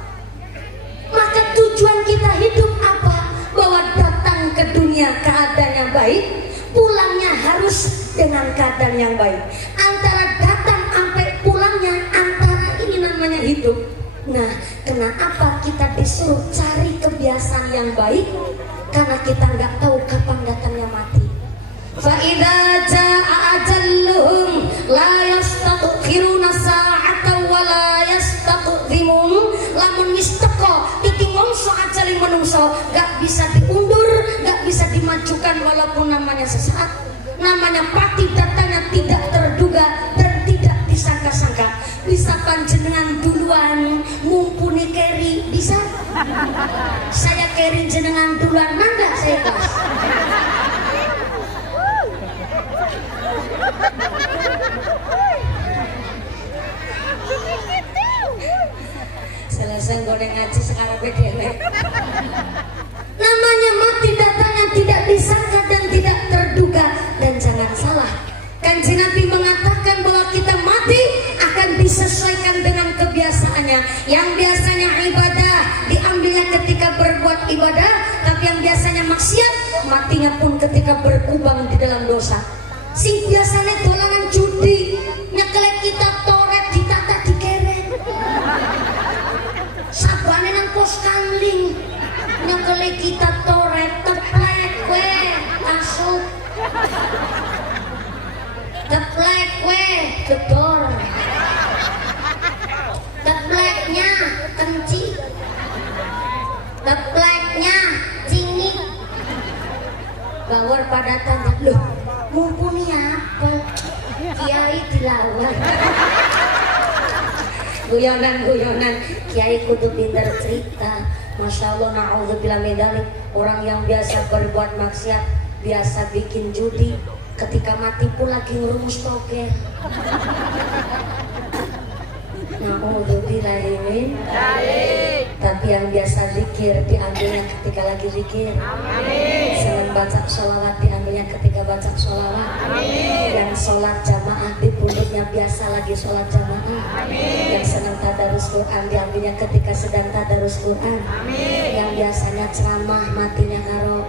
Maka tujuan kita hidup apa? Bahwa datang ke dunia keadaan yang baik, pulangnya harus dengan keadaan yang baik. Antara datang sampai pulangnya, antara ini namanya hidup. Nah, kenapa kita disuruh cari kebiasaan yang baik? Karena kita nggak tahu kapan datangnya mati. فَإِذَا جَاءَ أَجَلُّهُمْ لَا يَسْتَأْخِرُونَ سَاعَةً وَلَا يَسْتَقْدِمُونَ. Lamun wis teko iki mongso ajali menungso, gak bisa diundur, gak bisa dimajukan walaupun namanya sesaat. Namanya pati datangnya tidak terduga dan tidak disangka-sangka. Bisa panjenengan duluan mumpuni keri, bisa? Saya keri jenengan duluan, mangga saya pas. Selesai goreng ngaji sekarang bedele. Namanya mati datangnya tidak disangka dan tidak terduga. Dan jangan salah, Kanjeng Nabi mengatakan bahwa kita mati akan disesuaikan dengan kebiasaannya. Yang biasanya ibadah diambilnya ketika berbuat ibadah, tapi yang biasanya maksiat matinya pun ketika berkubang di dalam dosa. Sing biasanya dolanan judi, nyekelek kita toret ditata dikeret. Sabane nang pos kamling, nyekelek kita toret teplek we masuk. Teplek we gedor. Tepleknya kenci. Tepleknya cingik. Bawor pada tanya, loh mumpuni apa? Kiai dilawan. Guyonan Kiai kudu pintar cerita. Masya Allah, na'udzubillah min dzalik. Orang yang biasa berbuat maksiat, biasa bikin judi, ketika mati pun lagi ngerumus toge. Na'udzubillah min dzalik. Tapi yang biasa zikir diambilnya ketika lagi zikir. Senang baca sholawat diambilnya ketika baca sholawat. Yang sholat jamaah di punduknya biasa lagi sholat jamaah. Yang senang tadarus Quran diambilnya ketika sedang tadarus Quran. Yang biasanya ceramah matinya karo.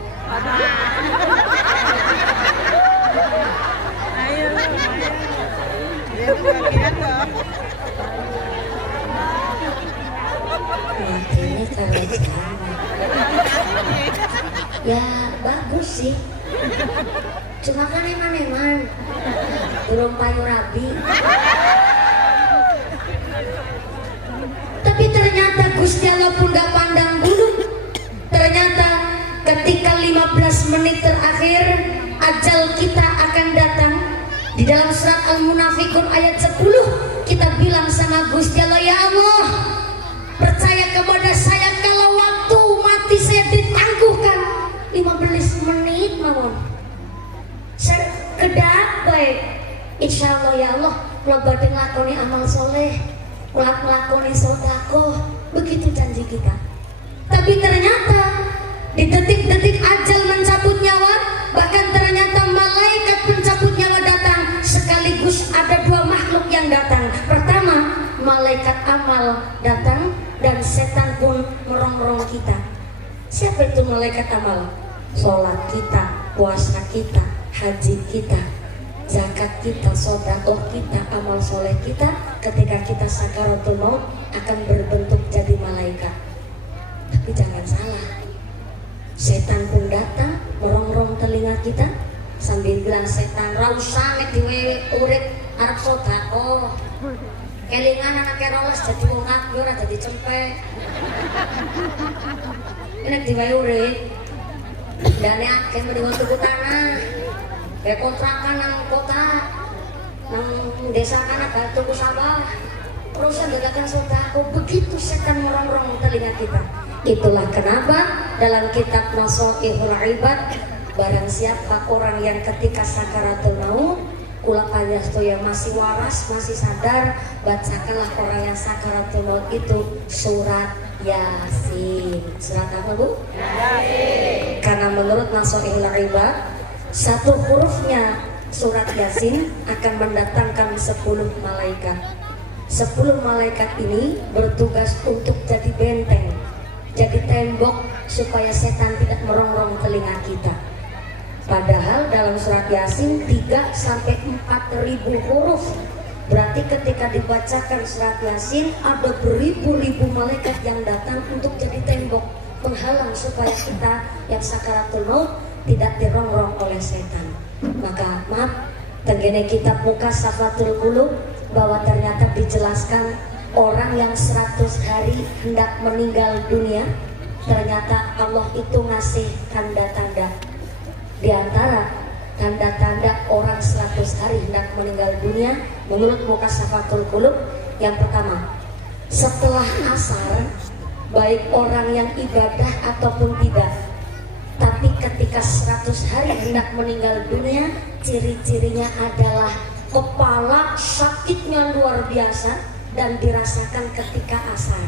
Matinya karo ceramah. Ya bagus sih. Cuma kan eman-eman turun payu rabi. Tapi ternyata Gusti Allah pun gak pandang bulu. Ternyata ketika 15 menit terakhir ajal kita akan datang. Di dalam surat Al-Munafikun ayat 10 kita bilang sama Gusti Allah, ya Allah, percaya kepada saya kalau waktu mati saya ditangguh Insya Allah ya Allah, kalau badhe nglakoni amal soleh, nglakoni sedekah, begitu janji kita. Tapi ternyata di detik-detik ajal mencabut nyawa, bahkan ternyata malaikat pencabut nyawa datang, sekaligus ada dua makhluk yang datang. Pertama, malaikat amal datang dan setan pun merongrong kita. Siapa itu malaikat amal? Sholat kita, puasa kita, haji kita, zakat kita, sedekah kita, amal soleh kita, ketika kita sakaratul maut akan berbentuk jadi malaikat. Tapi jangan salah, setan pun datang merongrong telinga kita sambil bilang, setan rausan nek diwewe urip arep sedekah. Kelingan anak roles jadi wong akeh ora jadi cempek. Nek diwewe urip dane akeh mending tuku tanah. Kayak kontrakan nang kota, nang desa kana tuku sawah. Terus ndadakan sedekah, begitu setan merongrong telinga kita. Itulah kenapa dalam kitab Nasoihul Ibad, barang siapa orang yang ketika sakaratul maut, kula panjasto yang masih waras, masih sadar, bacakanlah orang yang sakaratul maut itu surat Yasin. Surat apa Bu? Yasin. Karena menurut Nasoihul Ibad, satu hurufnya surat Yasin akan mendatangkan 10 malaikat. 10 malaikat ini bertugas untuk jadi benteng, jadi tembok supaya setan tidak merongrong telinga kita. Padahal dalam surat Yasin 3-4 ribu huruf. Berarti ketika dibacakan surat Yasin ada beribu-ribu malaikat yang datang untuk jadi tembok penghalang supaya kita yang sakaratul maut tidak dirongrong oleh setan. Maka maaf, tenggene kitab Mukassafatul Qulub bahwa ternyata dijelaskan orang yang 100 hari hendak meninggal dunia, ternyata Allah itu ngasih tanda-tanda. Di antara tanda-tanda orang 100 hari hendak meninggal dunia menurut Mukassafatul Qulub, yang pertama, setelah asar, baik orang yang ibadah ataupun tidak, tapi ketika 100 hari hendak meninggal dunia, ciri-cirinya adalah kepala sakitnya luar biasa dan dirasakan ketika asar.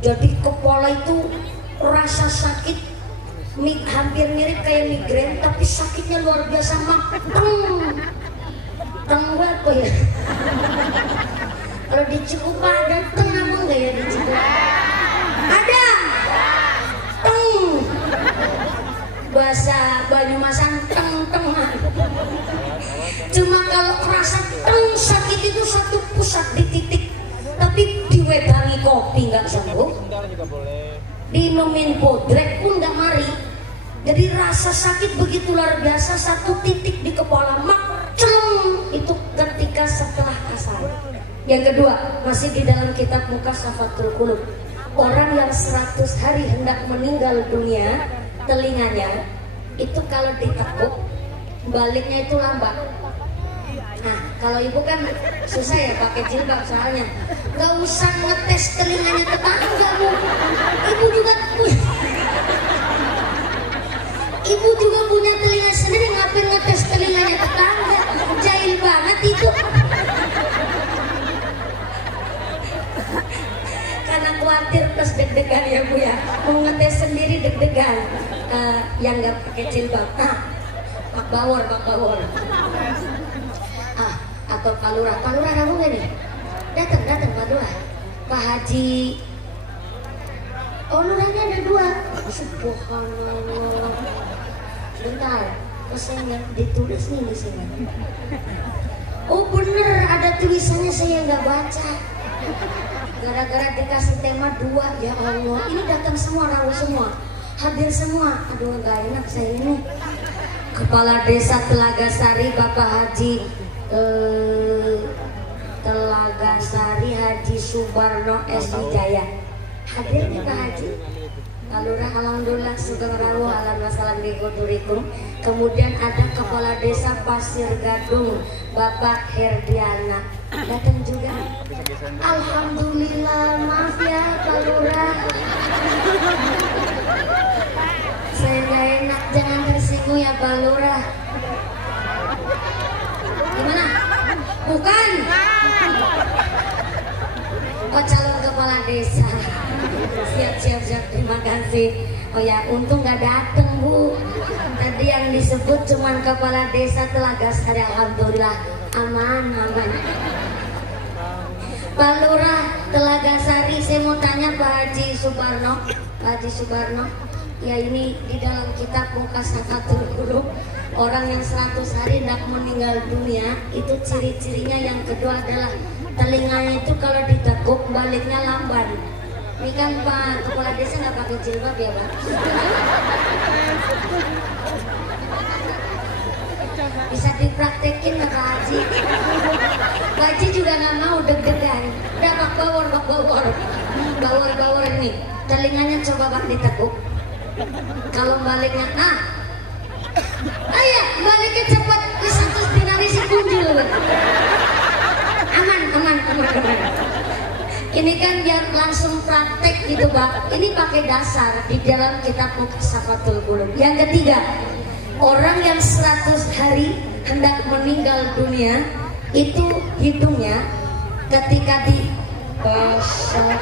Jadi kepala itu rasa sakit hampir mirip kayak migrain, tapi sakitnya luar biasa. Teng apa ya? Kalau di Cikupa ada teng apa enggak ya di Cikupa? Ada. Teng. Bahasa Banyumasan teng-tengan. Cuma kalau rasa teng sakit itu satu pusat di titik, tapi diwedangi kopi nggak sembuh, dinumin podrek pun nggak mari. Jadi rasa sakit begitu luar biasa, satu titik di kepala, celeng, itu ketika setelah asar. Yang kedua, masih di dalam kitab Mukassafatul Qulub, orang yang 100 hari hendak meninggal dunia, telinganya itu kalau ditekuk baliknya itu lambat. Nah, kalau ibu kan susah ya pakai jilbab soalnya. Gak usah ngetes telinganya tetanggamu. Ibu juga punya telinga sendiri, ngapain ngetes telinganya tetangga? Jahil banget itu. Karena khawatir plus deg-degan ya Bu ya. Mau ngetes sendiri deg-degan. Yang gak pakai jilbab. Pak Bawor. Atau Pak Lurah kamu gak nih? Datang Pak Lurah. Pak Haji. Oh, lurahnya ada 2. Subhanallah. Bentar, pesannya ditulis nih di sini. Oh bener, ada tulisannya, saya nggak baca. Gara-gara dikasih tema 2, ya Allah. Ini datang semua, rawuh semua, hadir semua. Aduh nggak enak saya ini. Kepala Desa Telaga Sari Bapak Haji Telaga Sari Haji Subarno S. Wijaya. Hadir nih Pak Haji. Alurah alhamdulillah sugeng rawuh alam wasalam bikuturikum. Kemudian ada Kepala Desa Pasir Gadung Bapak Herdiana datang juga. Alhamdulillah, maaf ya Pak Lurah. Saya gak enak, jangan tersinggung ya Pak Lurah. Gimana? Bukan. Oh, calon kepala desa. Siap. Terima kasih. Oh ya, untung nggak dateng Bu. Tadi yang disebut cuman kepala desa Telaga Sari. Alhamdulillah aman. Pak Lurah Telaga Sari, saya mau tanya Pak Haji Subarno. Pak Haji Subarno, ya ini di dalam kitab Mukasafatul Qulub, orang yang 100 hari tidak meninggal dunia, itu ciri-cirinya yang kedua adalah telinganya itu kalau ditekuk baliknya lamban. Ini kan Pak Kepala Desa nggak pakai jilbab ya Pak? Bisa dipraktekin nggak Pak Haji? Pak Haji juga nggak mau deg-degan. Udah Pak bawor ini. Telinganya coba Pak ditekuk. Kalau baliknya, ayo baliknya cepat. Di 100 dinari si kunjul. Aman. Ini kan biar langsung praktek gitu Pak. Ini pakai dasar di dalam kitab Mukasafatul Qulub. Yang ketiga, orang yang 100 hari hendak meninggal dunia, itu hidungnya ketika dibasah.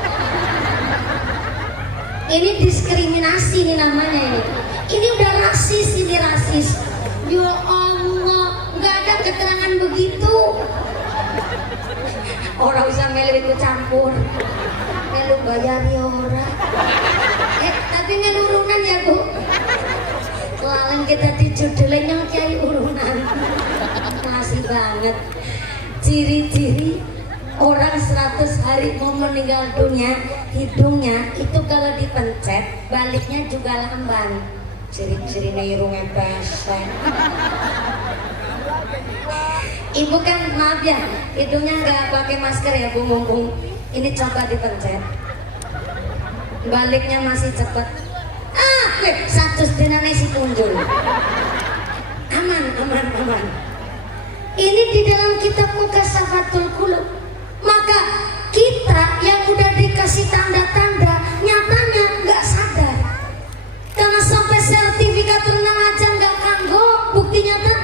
Ini diskriminasi ini namanya ini. Ini udah rasis, ini rasis. Ya Allah, nggak ada keterangan begitu. Orang usah melu ikut campur, melu bayar ya ora. Tapi melu urunan ya Bu. Kelalen kita dijudulin yang kiai urunan. Masih banget. Ciri-ciri orang 100 hari mau meninggal dunia, hidungnya itu kalau dipencet baliknya juga lamban. Ciri-cirinya irungnya pesek. Ibu kan maaf ya, hidungnya nggak pakai masker ya Bu, mumpung ini coba dipencet, baliknya masih cepet. 100 dinane si kunjul. Aman. Ini di dalam kitab Mukasafatul Qulub. Maka kita yang udah dikasih tanda-tanda nyatanya nggak sadar, karena sampai sertifikat renang aja nggak kanggo. Bukti nyata,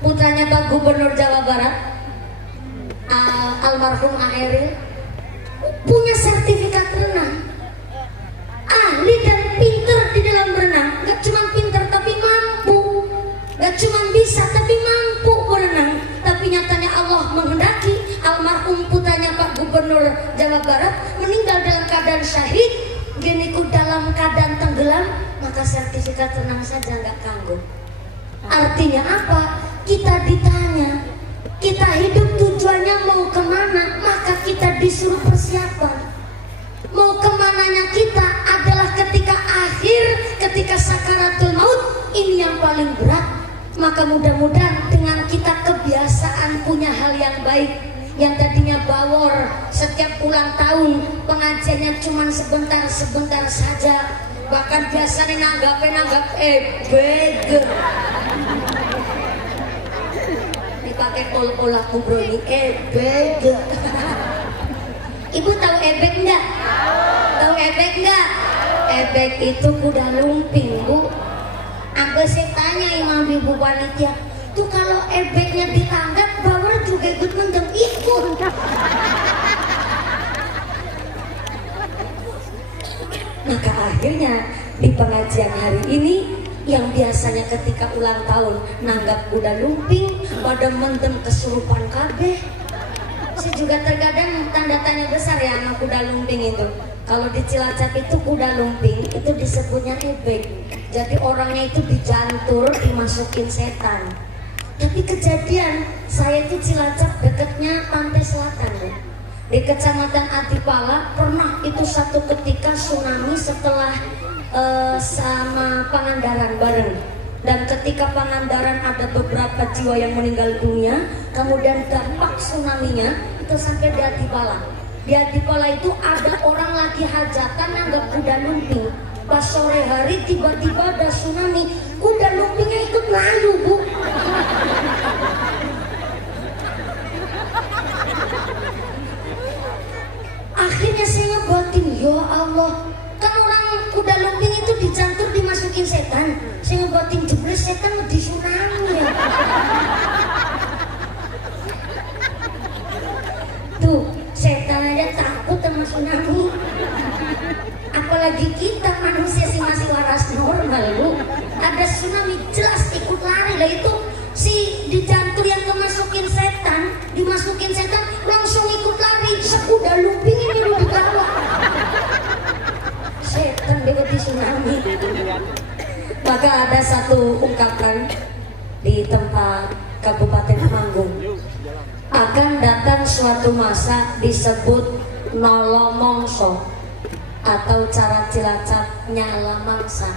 putranya Pak Gubernur Jawa Barat almarhum Aeril punya sertifikat renang, ahli dan pinter di dalam berenang. Gak cuma pinter tapi mampu, gak cuma bisa tapi mampu berenang. Tapi nyatanya Allah menghendaki almarhum putranya Pak Gubernur Jawa Barat meninggal dalam keadaan syahid, geniku dalam keadaan tenggelam, maka sertifikat renang saja gak kanggo. Artinya apa? Kita ditanya, kita hidup tujuannya mau kemana, maka kita disuruh persiapan. Mau kemananya kita adalah ketika akhir, ketika sakaratul maut. Ini yang paling berat. Maka mudah-mudahan dengan kita kebiasaan punya hal yang baik, yang tadinya bawor setiap ulang tahun pengajiannya cuma sebentar saja, bahkan biasanya nanggap beg pakai olah kubro ini ebek. Ibu tahu ebek enggak? Tahu ebek enggak? Ebek itu kuda lumping Bu. Aku sih tanya imam ibu panitia, tuh kalau ebeknya ditanggap bawah juga ikut mendem ikut. Maka akhirnya di pengajian hari ini yang biasanya ketika ulang tahun nanggap kuda lumping pada mendem kesurupan kabeh. Saya juga terkadang tanda tanya besar ya sama kuda lumping itu. Kalau di Cilacap itu kuda lumping itu disebutnya ebek. Jadi orangnya itu dijantur, dimasukin setan. Tapi kejadian saya itu Cilacap dekatnya pantai selatan Bu. Di Kecamatan Atipala pernah itu satu ketika tsunami setelah sama Pangandaran bareng, dan ketika Pangandaran ada beberapa jiwa yang meninggal dunia, kemudian dampak tsunami-nya itu sampai di Atipala. Di Atipala itu ada orang lagi hajatan nanggap kuda lumping. Pas sore hari tiba-tiba ada tsunami, kuda lumpingnya ikut layu Bu. Akhirnya saya ngebatin, ya Allah, kan orang kuda lumping itu dijantur dimasukin setan. Saya ngebatin jebres setan di tsunami ya. apalagi kita manusia sih masih waras normal bu. Ada tsunami jelas ikut lari lah itu si di jantung yang dimasukin setan langsung ikut lari sekuda lumping ini lu dibawa setan dengan di tsunami. Maka ada satu ungkapan di tempat Kabupaten Temanggung, akan datang suatu masa disebut nolomongso atau cara Cilacap nyala mangsa,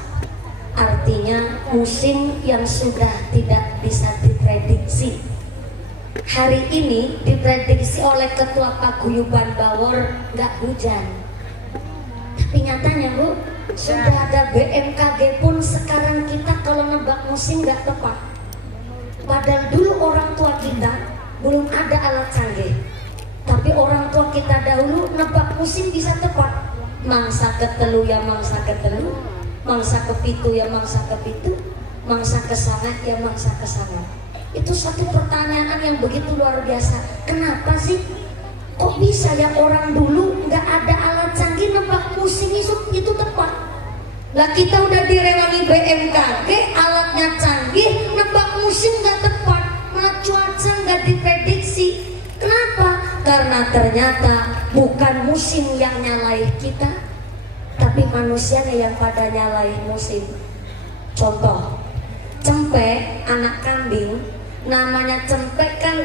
artinya musim yang sudah tidak bisa diprediksi. Hari ini diprediksi oleh Ketua Paguyuban Bawor nggak hujan, tapi nyatanya bu sudah ada BMKG pun sekarang kita kalau nebak musim nggak tepat. Padahal dulu orang tua kita belum ada alat canggih, tapi orang tua kita dahulu nebak musim bisa tepat. Mangsa ketelu ya mangsa ketelu, mangsa kepitu ya mangsa kepitu, mangsa kesangat ya mangsa kesangat. Itu satu pertanyaan yang begitu luar biasa. Kenapa sih kok bisa ya orang dulu nggak ada alat canggih nebak musim itu tepat? Lah kita udah direwangi BMKG, alatnya canggih, nebak musim nggak tepat, malah cuaca nggak diprediksi. Kenapa? Karena ternyata bukan musim yang nyalain kita, tapi manusianya yang pada nyalain musim. Contoh, cempek anak kambing, namanya cempek kan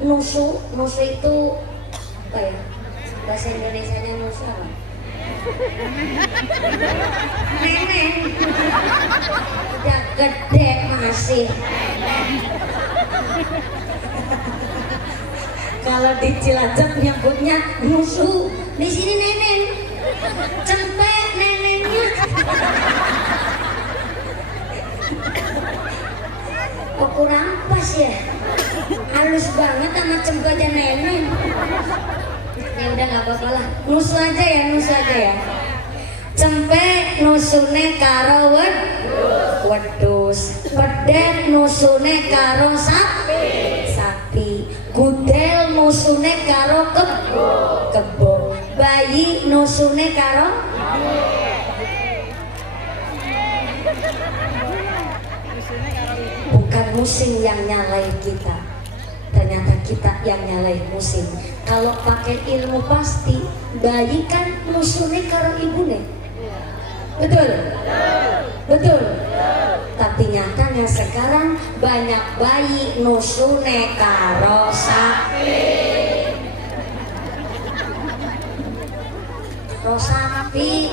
nusu itu apa ya? Bahasa Indonesianya nusu apa? Neneng udah gede masih. Kalau di Cilacap nyebutnya musuh, di sini neneng, cempek nenengnya. Kok kurang pas ya? Halus banget sama cempeknya neneng. Ya udah nggak apa-apa lah, nusu aja ya. Cempek nusune karo wedhus, pedhet nusune karo sapi, gudel nusune karo kebo, bayi nusune karo bukan musim yang nyalain kita, ternyata kita yang nyalain musim. Kalau pakai ilmu pasti bayi kan nusune karo ibune, betul? Tapi nyatanya sekarang banyak bayi nusune karo sapi.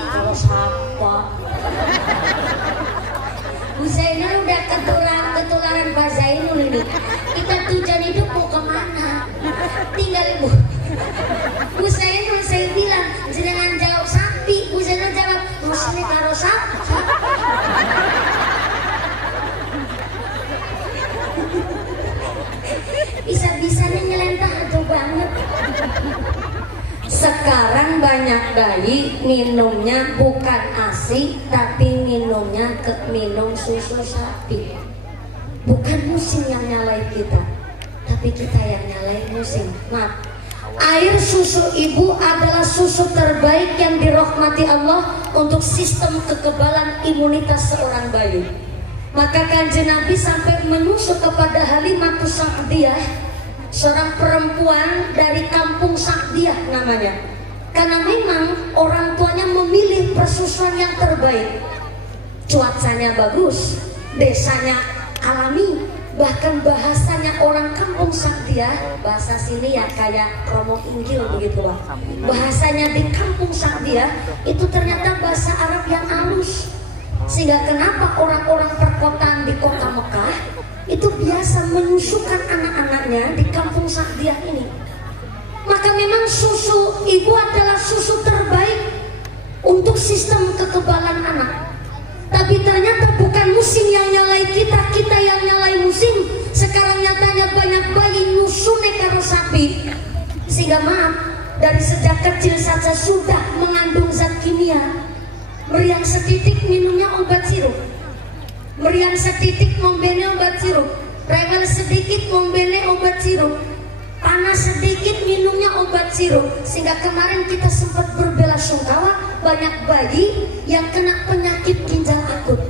Kalau sapa Bu Zainul udah ketularan Pak Zainul ini. Kita tujuan hidup mau kemana? Tinggal Bu Zainul, saya bilang jangan jawab sapi. Bu Zainul jawab nusune karo sapi. Bisa-bisanya nyelentah tuh banget. Sekarang banyak bayi minumnya bukan ASI, tapi minumnya minum susu sapi. Bukan musim yang nyalain kita, tapi kita yang nyalain musim. Maaf, air susu ibu adalah susu terbaik yang dirahmati Allah untuk sistem kekebalan imunitas seorang bayi. Maka Kanjeng Nabi sampai menusuk kepada Halimatus Sa'diyah, seorang perempuan dari kampung Sa'diyah namanya, karena memang orang tuanya memilih persusuan yang terbaik. Cuacanya bagus, desanya alami, bahkan bahasanya orang kampung Sa'diyah, bahasa sini ya kayak Romo Inggil begitu lah. Bahasanya di kampung Sa'diyah itu ternyata bahasa Arab yang halus, sehingga kenapa orang-orang perkotaan di kota Mekah itu biasa menyusukan anak-anaknya di kampung Sa'diyah ini. Maka memang susu ibu adalah susu terbaik untuk sistem kekebalan anak. Tapi ternyata bukan musim yang nyalai kita, kita yang nyalai musim. Sekarang nyatanya banyak bayi nusune karo sapi, sehingga maaf, dari sejak kecil saja sudah mengandung zat kimia. Meriang setitik minumnya obat sirup, meriang setitik membene obat sirup, rewel sedikit membene obat sirup. panas sedikit minumnya obat sirup, sehingga kemarin kita sempat berbelasungkawa banyak bayi yang kena penyakit ginjal akut,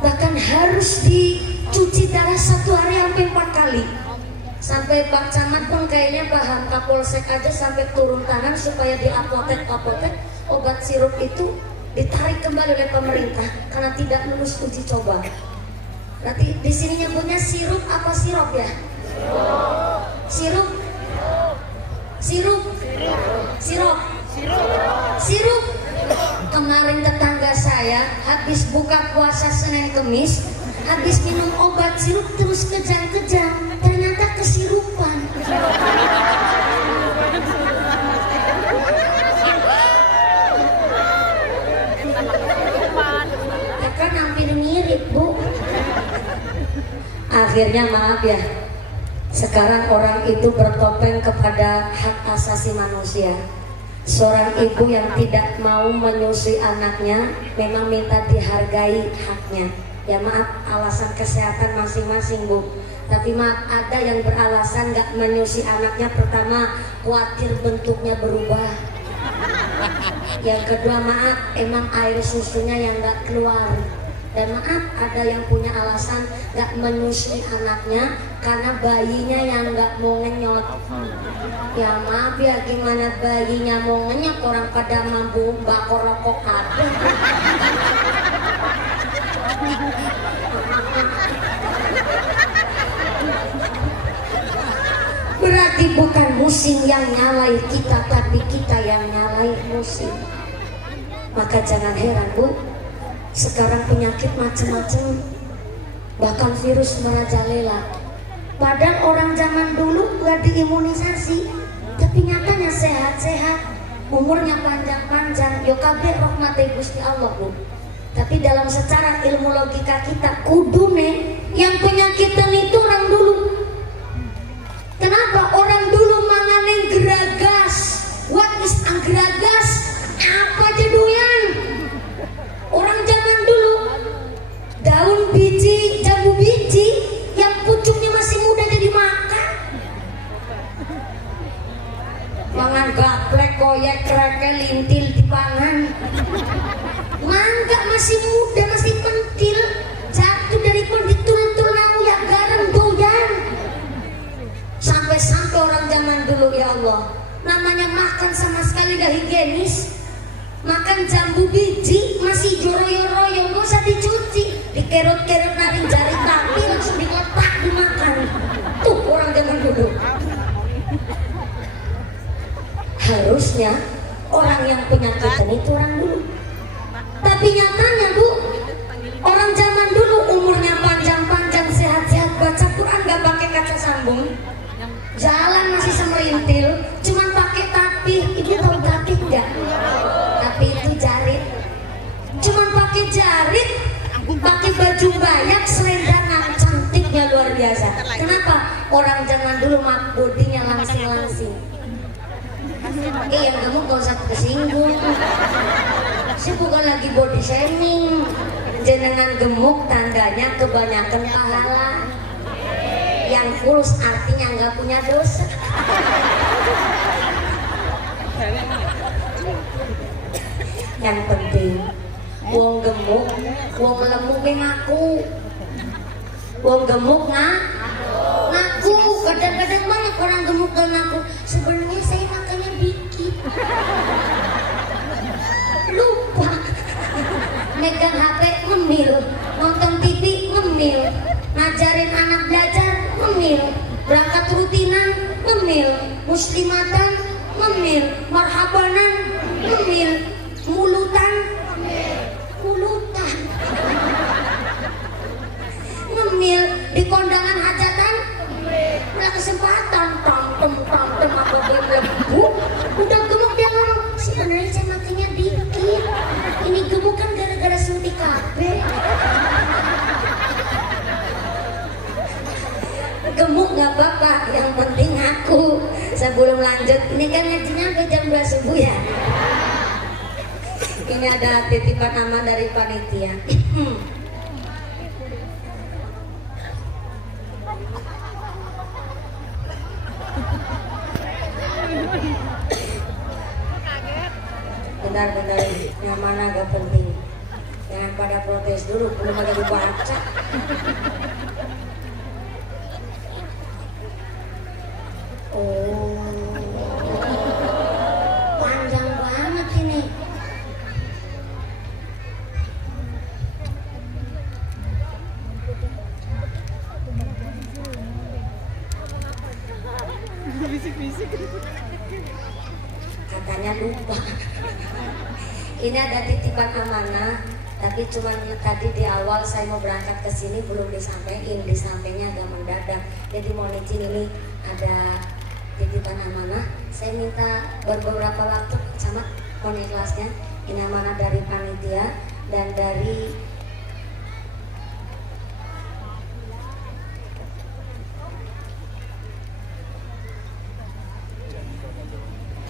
bahkan harus dicuci darah 1 hari sampai 4 kali. Sampai Pak Camat pun kayaknya paham, Kapolsek aja sampai turun tangan supaya di apotek obat sirup itu ditarik kembali oleh pemerintah karena tidak lulus uji coba. Berarti di sini nyebutnya sirup apa sirop ya? Sirup. Kemarin tetangga saya habis buka puasa Senin Kemis, habis minum obat sirup terus kejang-kejang, ternyata kesirupan. Ya kan hampir mirip, Bu. Akhirnya maaf ya, sekarang orang itu bertopeng kepada hak asasi manusia. Seorang ibu yang tidak mau menyusui anaknya memang minta dihargai haknya. Ya maaf, alasan kesehatan masing-masing, Bu. Tapi maaf, ada yang beralasan gak menyusui anaknya. Pertama, khawatir bentuknya berubah. Yang kedua, maaf, emang air susunya yang gak keluar. Dan maaf, ada yang punya alasan gak menyusui anaknya karena bayinya yang gak mau ngenyot. Ya maaf ya, gimana bayinya mau ngenyot, orang pada mampu bakor rokok ada. Berarti bukan musim yang nyalai kita, tapi kita yang nyalai musim. Maka jangan heran, Bu, sekarang penyakit macam-macam, bahkan virus merajalela. Padahal orang zaman dulu gak diimunisasi, tapi nyatanya sehat-sehat, umurnya panjang-panjang. Yo kabeh rahmati Gusti Allah, Bu. Tapi dalam secara ilmu logika kita, kudune yang penyakitan itu orang dulu. Kenapa? Orang dulu mangane geragas. What is geragas? Apa jeduyan? Orang zaman dulu daun biji, jambu biji yang pucuknya masih muda jadi makan. Mangan gaplek, koyek, kreke, lintil dipangan. Mangga masih muda, masih pentil, jatuh dari pun ditul-tul ya garam doyan. Sampai-sampai orang zaman dulu, ya Allah, namanya makan sama sekali gak higienis. Makan jambu biji masih joroyo-royo, gak usah dicuci, dikerut-kerut naring jari kaki langsung diletak dimakan. Tuh orang zaman dulu. Harusnya orang yang penyakitan itu orang dulu. Tapi nyatanya, Bu, orang zaman dulu umurnya panjang-panjang, sehat-sehat, baca Quran gak pakai kaca sambung, jalan masih semerintil, cuman pakai tapih. Ibu tahu tapih enggak? Tapi itu jarit, cuman pakai jarit, pakai baju banyak, selendang, cantiknya luar biasa. Kenapa? Orang zaman dulu mak bodinya langsing-langsing. Yang kamu gak usah kesinggung, saya bukan lagi body shaming. Jenengan gemuk tandanya kebanyakan pahala. Yang kurus artinya nggak punya dosa. Yang penting wong gemuk, wong lemuk ngaku. Wong gemuk ngaku. Kadang-kadang banyak orang gemuk dan ngaku, sebenarnya saya makannya dikit. Lupa. Megang HP ngemil, nonton TV ngemil, ngajarin anak belajar ngemil, berangkat rutinan ngemil, muslimatan ngemil, marhabanan ngemil, mulutan ngemil, di kondangan hajatan nggak kesempatan, tantem apa lebu, udah gemuk dia ngomong, sebenarnya saya makannya dikit, ini gemuk kan gara-gara suntik KB. Gemuk nggak apa-apa, yang penting aku. Sebelum lanjut, ini kan ngajinya sampai jam 2 subuh ya. Ini ada titipan nama dari panitia. bentar yang mana agak penting. Jangan pada protes dulu, belum ada dibaca. Oh, panjang banget ini. Katanya lupa. Ini ada titipan amanah, tapi cuman tadi di awal saya mau berangkat ke sini belum disampaikan, disampainya agak mendadak. Jadi mohon izin, ini ada titipan amanah. Saya minta beberapa waktu sama mohon ikhlasnya. Ini amanah dari panitia dan dari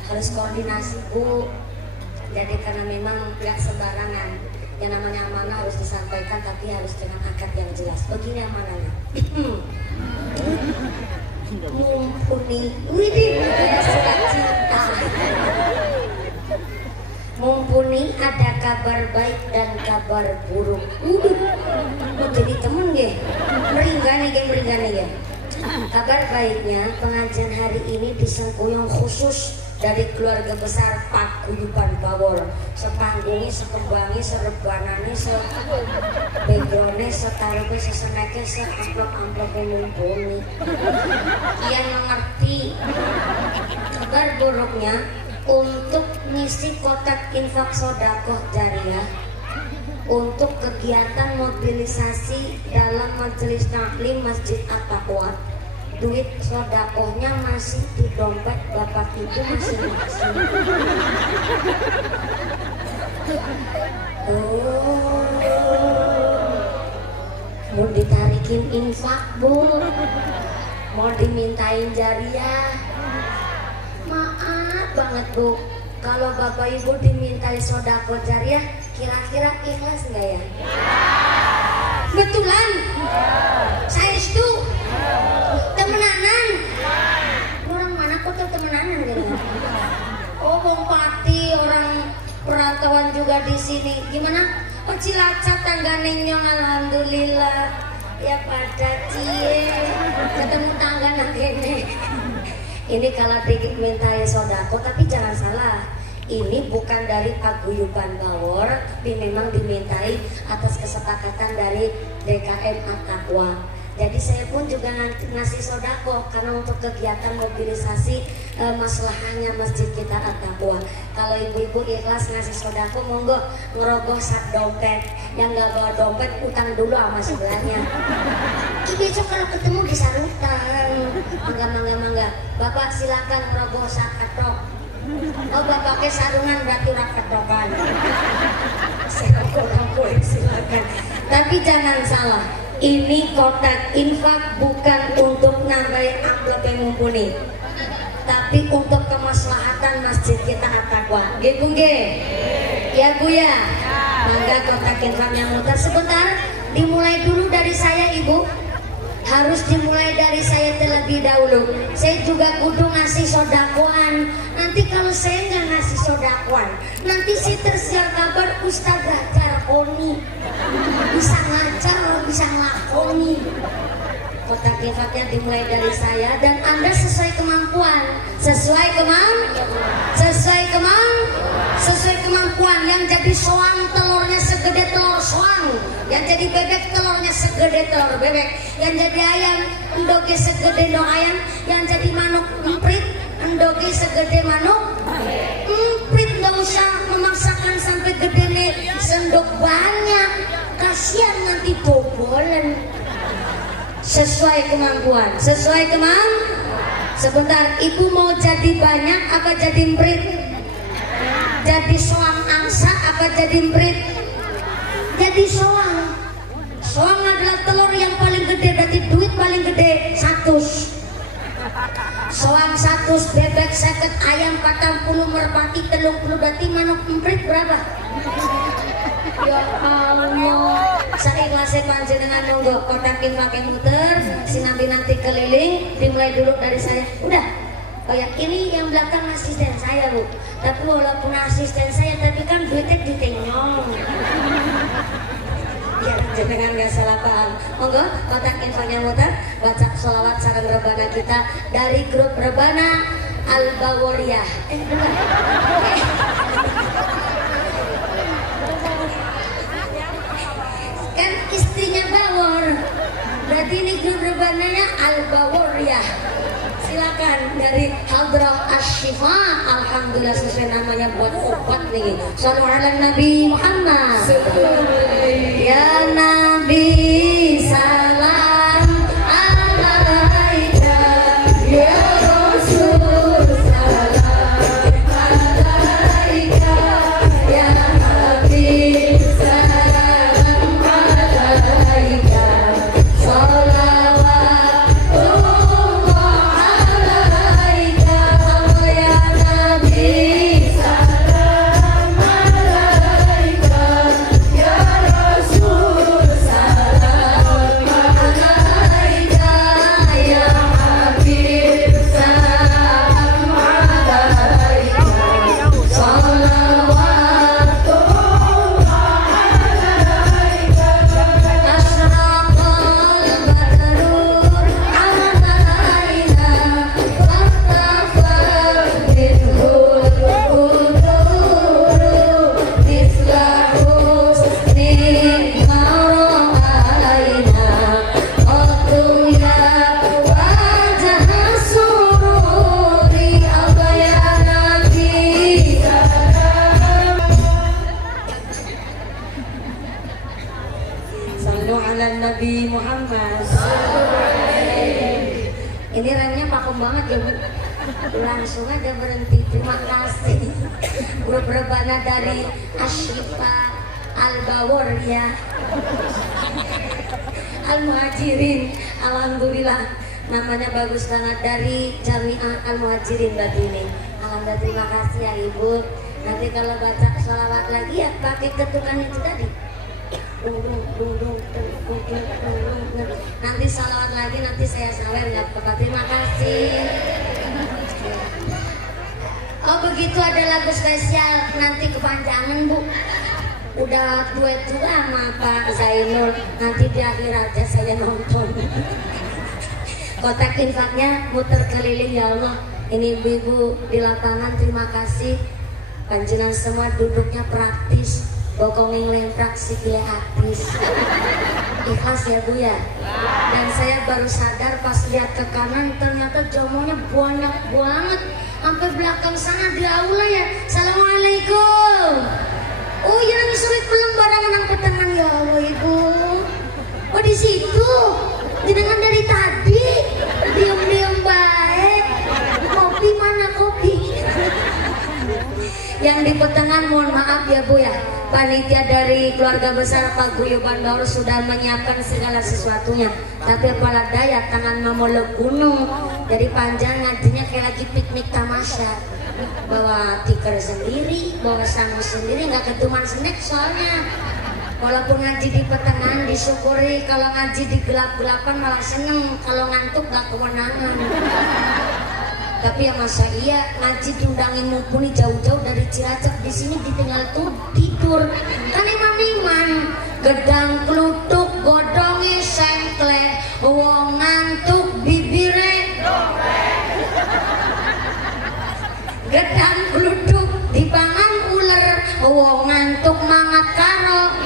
harus koordinasi Bu. Jadi karena memang nggak sembarangan, yang namanya amanah harus disampaikan tapi harus dengan akad yang jelas. Begini amanahnya. Mumpuni, widih, sukacita. Mumpuni ada kabar baik dan kabar buruk. Jadi temen ya, meringani ya. Kabar baiknya pengajian hari ini disengkuyung khusus dari keluarga besar Paguyuban Bawor. Sepanggungi, sekembangi, serebanane, sebegrone, setarupe, seseneke, seamplop-amplope mumpuni. Ia mengerti. Kabar buruknya untuk ngisi kotak infak sodakoh jariah untuk kegiatan mobilisasi dalam majelis taklim Masjid At-Taqwa. Duit sodakohnya masih di dompet bapak ibu masing-masing. Oh, mau ditarikin infak Bu, mau dimintain jariah. Maaf banget Bu, kalau bapak ibu dimintai sodakoh jariah, kira-kira ikhlas nggak ya? Betulan? Saya itu temenanan. Orang mana kok tuh temenanan gitu? Oh, Bang Pati, orang perantauan juga di sini. Gimana? Oh, Cilacap tangga Nenyong, alhamdulillah. Ya pada cie, ketemu tangga nangkene. Ini kalau dimintai sodako, tapi jangan salah. Ini bukan dari Paguyuban Bawor, tapi memang dimintai atas kesepakatan dari DKM At-Taqwa. Jadi saya pun juga ngasih sodako karena untuk kegiatan mobilisasi maslahahnya masjid kita At-Taqwa. Kalau ibu-ibu ikhlas ngasih sodako, monggo ngerogoh sak dompet. Yang nggak bawa dompet utang dulu sama sebelahnya. Besok kalau ketemu di sarutan, mangga. Bapak silakan ngerogoh sak katok. Oh, bapaknya sarungan berarti raketokan. Silakan. Tapi jangan salah. Ini kotak infak bukan untuk nambahin amplop yang mumpuni, tapi untuk kemaslahatan masjid kita At-Taqwa. Gitu nge? Ya Bu ya? Mangga kotak infak yang mutar. Sebentar, dimulai dulu dari saya Ibu. Harus dimulai dari saya terlebih dahulu. Saya juga kudu ngasih sodakoan. Nanti kalau saya nggak ngasih sodakoan, nanti si tersiar kabar Ustazah Jarkoni. Bisa ngajar, bisa ngelakoni. Kotak infaknya dimulai dari saya dan Anda sesuai kemampuan. Sesuai kemampuan. Yang jadi soang telurnya segede telur soang, yang jadi bebek telurnya segede telur bebek, yang jadi ayam endoge segede endog ayam, yang jadi manuk emprit endoge segede manuk emprit. Nggak usah memaksakan sampai gede nih sendok banyak, kasihan nanti bobolan. Sesuai kemampuan. Sebentar, ibu mau jadi banyak apa jadi emprit? Jadi soang angsa apa jadi emprit? Jadi soang. Soang adalah telur yang paling gede, berarti duit paling gede 100. Soang 100, bebek 50, ayam 40, merpati 30, berarti manuk emprit berapa? Ya Allah, seikhlasnya panjenengan monggo kotak infak yang muter, sinambi nanti keliling, dimulai dulu dari saya. Udah, Oh ya, ini yang belakang asisten saya Bu. Tapi walaupun asisten saya, tapi kan duitnya ditenyong. Ya, jangan nggak salah paham. Monggo, kotak infonya muter. Baca sholawat sareng rebana kita dari grup Rebana Al-Bawariyah. Bukan. Kan istrinya Bawor. Berarti ini grup rebananya Al-Bawariyah. Silakan dari Hadrah Asy-Syifa. Alhamdulillah sesuai namanya buat obat nih. Shallu ala Nabi Muhammad. Ya Nabi salam alaika, ya Rasul salam alaika, ya Nabi salam alaika, salawatullah alaika, ya Nabi salam alaika, ya Rasul salam alaika, ya Habib salam alaika, salawatullah alaika. Asyraqal badru alaina fattafar minhul quduru misla husni alaina qatuya wajah sururi abaya nabi sallu ala Nabi Muhammad. Ini remnya pakem banget ya Bu. Langsung aja berhenti. Terima kasih. Grup rebana dari Asy-Syifa Al-Bawariyah Al-Muhajirin. Alhamdulillah namanya bagus banget dari Jamiah Al-Muhajirin berarti ini. Alhamdulillah, terima kasih ya Ibu. Nanti kalau baca sholawat lagi ya pakai ketukan itu tadi. Nanti salawat lagi, nanti saya sawer ya Bapak. Terima kasih. Oh begitu, ada lagu spesial nanti kepanjangan Bu. Udah duet juga sama Pak Zainul. Nanti di akhir aja saya nonton. Kotak infaknya muter keliling ya Allah. Ini ibu-ibu di lapangan, terima kasih. Panjenengan semua duduknya praktis. Bokonging lemprak sikile atis. Ikhlas ya Bu ya. Dan saya baru sadar pas lihat ke kanan ternyata jomonya banyak banget. Sampai belakang sana di aula ya. Assalamualaikum. Oh iya, sulit belum barang menang petangan ya Allah Ibu. Oh di situ. Jenengan dari tadi diam-diam baik. Kopi mana kopi? Yang di petengan mohon maaf ya Bu ya. Panitia dari keluarga besar Paguyuban Baur sudah menyiapkan segala sesuatunya. Tapi apalah daya tangan memolok gunung. Jadi panjang ngajinya kayak lagi piknik tamasya. Bawa tikar sendiri, bawa sanggu sendiri, nggak ketuman snack soalnya. Walaupun ngaji di petengan disyukuri, kalau ngaji di gelap-gelapan malah seneng. Kalau ngantuk gak kewenangan. Tapi ya masa iya ngaji diundangin mumpuni jauh-jauh dari Cilacap, di sini ditinggal tuh tidur. Kan imam-imam gedang klutuk godonge sengkle wong ngantuk bibire gedang klutuk dipangan ular wong ngantuk mangat karo.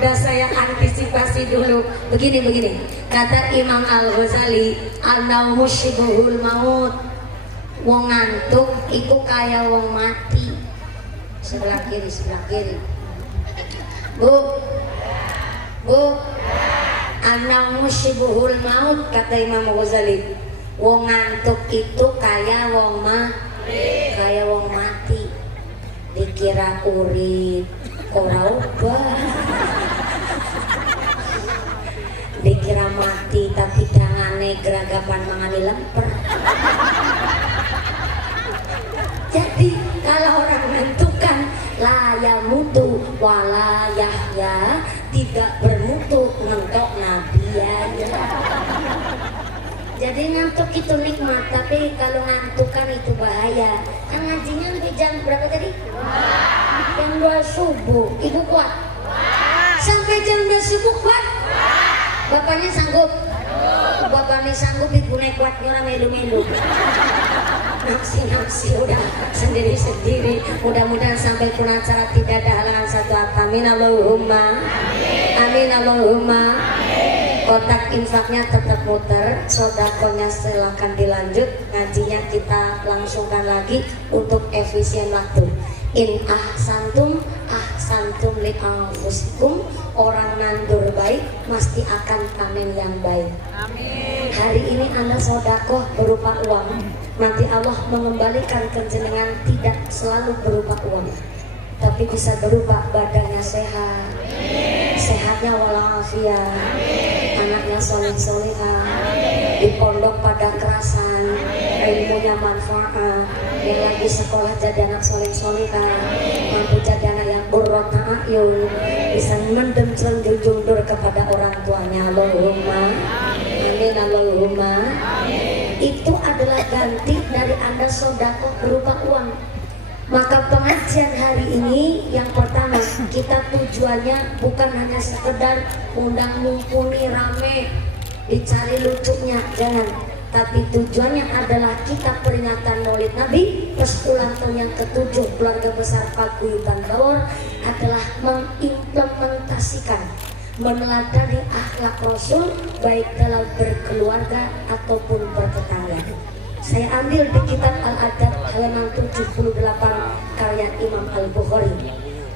Udah saya antisipasi dulu. Begini kata Imam Al-Ghazali, an-naumu syibhul maut. Wong ngantuk iku kaya wong mati. Sebelah kiri Bu an-naumu syibhul maut, kata Imam Al-Ghazali. Wong ngantuk itu kaya wong mati. Dikira urip ora ubah. Dikira mati tapi tangane geragapan mangani lemper. Jadi kalau orang menentukan la mutu wala yahya, tidak bermutu mentok nabi ya. begitu nikmat, tapi kalau ngantuk kan itu bahaya. Kan ngajinya sampai jam berapa tadi? Jam 2 subuh. Ibu kuat? Sampai jam 2 subuh kuat? Bapaknya sanggup? Bapaknya sanggup, ibu naik kuat nyora melu-melu. Nafsi udah sendiri-sendiri. Mudah-mudahan sampai pun acara tidak ada halangan satu atau amin Allahumma. Amin Allahumma. Kotak infaknya tetap muter, sodakonya silakan dilanjut, ngajinya kita langsungkan lagi untuk efisien waktu. In ahsantum li anfusikum, orang nandur baik pasti akan panen yang baik. Amin. Hari ini Anda sodakoh berupa uang, nanti Allah mengembalikan ke jenengan tidak selalu berupa uang, tapi bisa berupa badannya sehat, sehatnya walafiat, anaknya soleh-solehah, di pondok pada kerasan, ilmunya manfaat, yang lagi sekolah jadi anak soleh-solehah, mampu jadi anak yang burrot ta'ayun, bisa mendem jundur kepada orang tuanya. Allahumma amin Allahumma. Itu adalah ganti dari Anda sedekah berupa uang. Maka pengajian hari ini yang pertama, kita tujuannya bukan hanya sekedar undang mumpuni rame dicari lucunya, jangan, tapi tujuannya adalah kita peringatan Maulid Nabi plus ulang tahun yang ke-7 keluarga besar Paguyuban Bawor adalah mengimplementasikan, meneladani akhlak Rasul baik dalam berkeluarga ataupun bertetangga. Saya ambil di kitab Al-Adab halaman 78 karya Imam Al-Bukhari,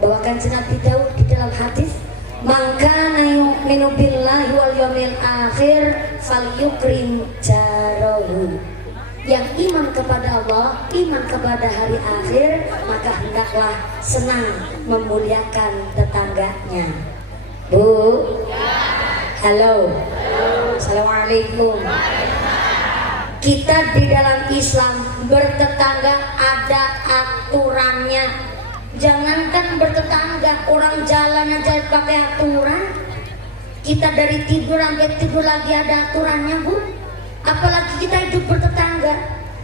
bahwa Kanjeng Nabi Daud di dalam hadis, "Man kana yu'minu billahi wal yawmil akhir falyukrim jarahu." Yang iman kepada Allah, iman kepada hari akhir, maka hendaklah senang memuliakan tetangganya. Bu, halo, assalamualaikum. Kita di dalam Islam bertetangga ada aturannya. Jangankan bertetangga, orang jalan aja pakai aturan. Kita dari tidur sampai tidur lagi ada aturannya, Bu. Apalagi kita hidup bertetangga.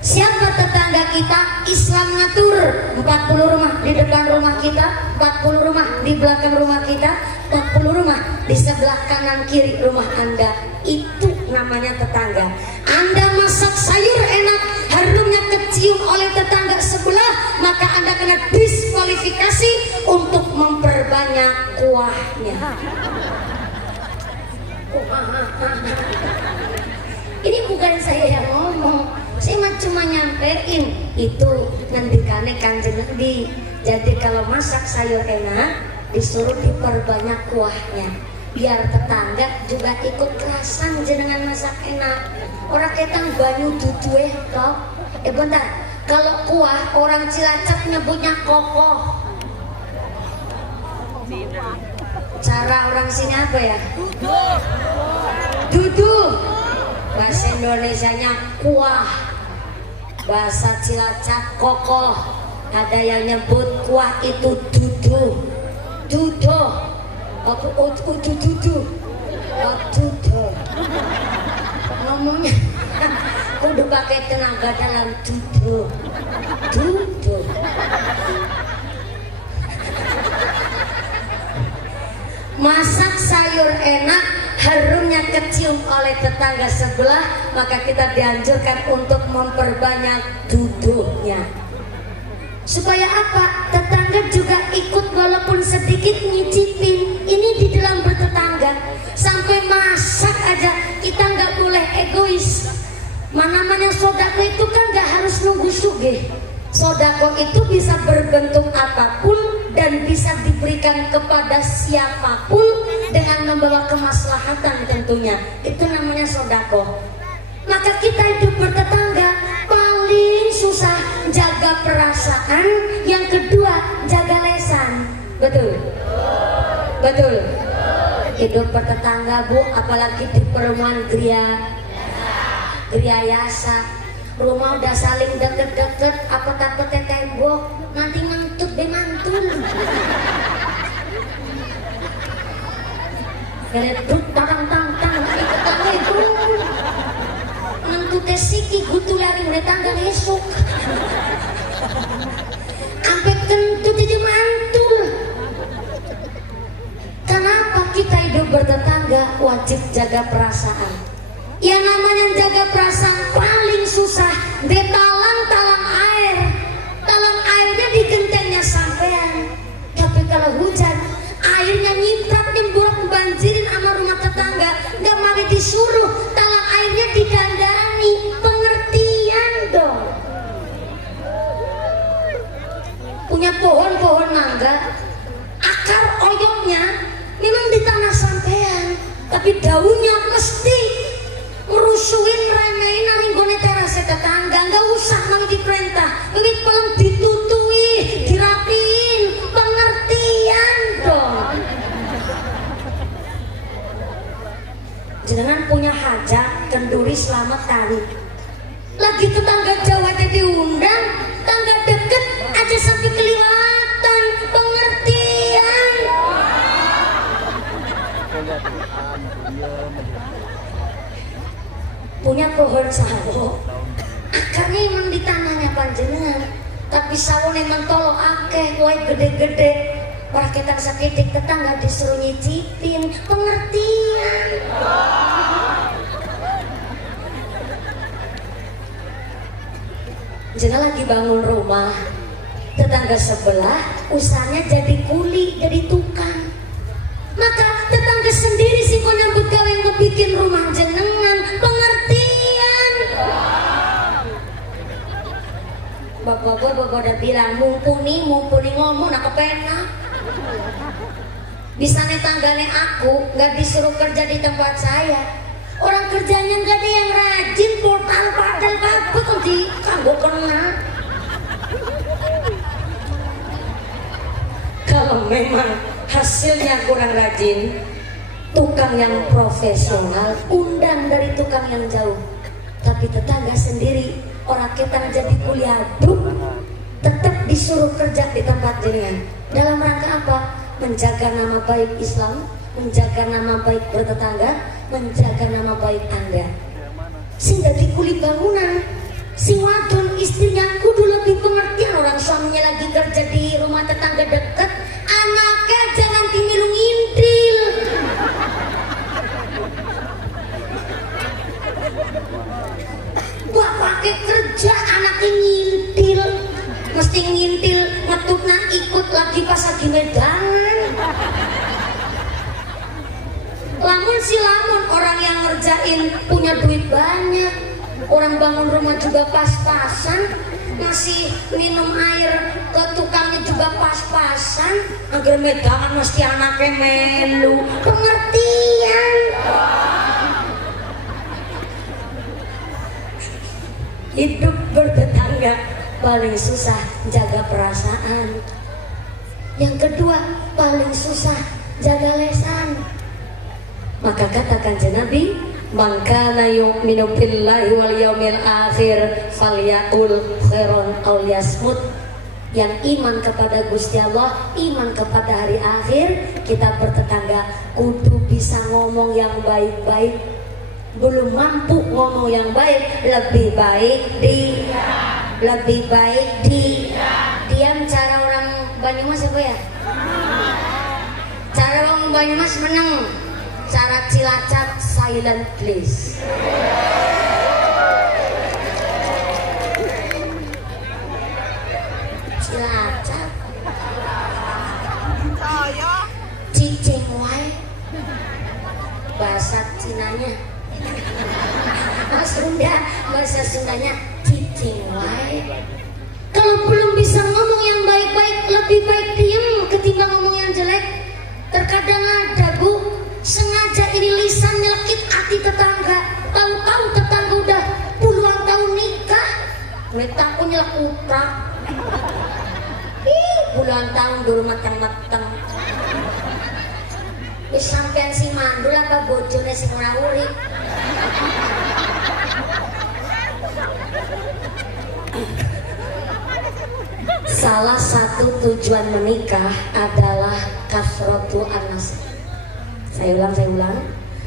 Siapa tetangga kita? Islam ngatur 40 rumah di depan rumah kita, 40 rumah di belakang rumah kita, 40 rumah di sebelah kanan kiri rumah Anda. Itu namanya tetangga. Anda masak sayur enak, harumnya kecium oleh tetangga sebelah, maka Anda kena diskualifikasi untuk memperbanyak kuahnya. Ini bukan saya yang ngomong, saya cuma nyampein itu ngendikane Kanjeng Nabi. Jadi kalau masak sayur enak, disuruh diperbanyak kuahnya, biar tetangga juga ikut kerasan jenengan masak enak. Orang ketang banyu dudu kok. Bentar, kalau kuah orang Cilacap nyebutnya kokoh. Cara orang sini apa ya? Dudu. Bahasa Indonesianya kuah, bahasa Cilacap kokoh. Ada yang nyebut kuah itu dudu, dudo, dudu, dudu. Ngomongnya kudu pakai tenaga dalam dudu, dudu. Masak sayur enak, harumnya kecium oleh tetangga sebelah, maka kita dianjurkan untuk memperbanyak duduknya. Supaya apa? Tetangga juga ikut walaupun sedikit nyicipin. Ini di dalam bertetangga. Sampai masak aja kita nggak boleh egois. Namanya sodako itu kan nggak harus nunggu sugih. Sodako itu bisa berbentuk apapun dan bisa diberikan kepada siapapun dengan membawa kemaslahatan tentunya. Itu namanya sodako. Maka kita hidup bertetangga, paling susah jaga perasaan, yang kedua jaga lesan. Betul? Betul? Hidup bertetangga, Bu, apalagi di perumahan Gria Yasa. Rumah udah saling deket-deket, apa takutnya tembok, nanti ngentut be mantul. Geleduk tang-tang-tang, ikut itu ngentut tesiki gutu lari udah tangga esok. Sampai kentut aja mantul. Kenapa kita hidup bertetangga wajib jaga perasaan? Yang namanya jaga perasaan paling susah di talang air. Talang airnya di gentengnya sampean. Tapi kalau hujan, airnya nyiprat nyemburak banjirin sama rumah tetangga. Gak mau disuruh, talang airnya dikandani. Pengertian dong. Punya pohon-pohon mangga, akar oyoknya memang di tanah sampean, tapi daunnya mesti merusuhin, remehin, naringgone terase tetangga. Nggak usah mau diperintah, lebih pelem ditutui, dirapiin, pengertian dong. Jenengan punya hajat kenduri selamat tari, lagi tetangga Jawa diundang, tangga deket aja sampai kelihatan, pengertian. Punya pohon sawo, akarnya emang di tanahnya panjenengan, tapi sawo emang tolong akeh, wae gede-gede. Rakyatan sakitik tetangga disuruh nyicipin, pengertian. Jangan lagi bangun rumah, tetangga sebelah usahanya jadi kuli, jadi tukang. Maka tetangga sendiri sih kok nyambut gawe yang ngebikin rumah jenengan, pengertian. Bapak-bapak udah bilang mumpuni ngomong nak kepenak. Bisa nih tanggane aku nggak disuruh kerja di tempat saya. Orang kerjanya nggak ada yang rajin, portal padel kabut di kanggo kena. Kalau memang hasilnya kurang rajin, tukang yang profesional undang dari tukang yang jauh. Tapi tetangga sendiri orang kita jadi kuliah tetap disuruh kerja di tempat jenengan. Dalam rangka apa? Menjaga nama baik Islam, menjaga nama baik bertetangga, menjaga nama baik Anda. Sing dadi kuli bangunan, sing wadon istrinya kudu lebih pengertian. Orang suaminya lagi kerja di rumah tetangga dekat, anaknya jangan dimilu ngintil. Bapaknya kerja, anaknya ngintil. Mesti ngintil, ngetutna ikut lagi pas lagi medangan. Lamun orang yang ngerjain punya duit banyak, orang bangun rumah juga pas-pasan, masih minum air ke tukangnya juga pas-pasan, agar medangan mesti anaknya melu, pengertian. Hidup bertetangga paling susah jaga perasaan. Yang kedua paling susah jaga lesan. Maka katakan Nabi, man kana yu'minu billahi wal yaumil akhir falyaqul khairan aw liyasmut. Yang iman kepada Gusti Allah, iman kepada hari akhir, kita bertetangga kudu bisa ngomong yang baik-baik. Belum mampu ngomong yang baik, lebih baik diam. Cara orang Banyumas apa ya? Cara orang Banyumas meneng. Cara Cilacap silent please. Cilacap cicing wae bahasa Cinanya. Bahasa Sundanya cicing wae. Kalau belum bisa ngomong yang baik-baik, lebih baik diam ketimbang ngomong yang jelek. Terkadang ada Bu, sengaja ini lisan nyelekit hati tetangga. Tahu-tahu tetangga udah puluhan tahun nikah, mereka aku nyelek utrak. Puluhan tahun dulu mateng-mateng. Wis sampean si mandul apa bojone sing ora urip. Salah satu tujuan menikah adalah kafratu an-nasab. Saya ulang.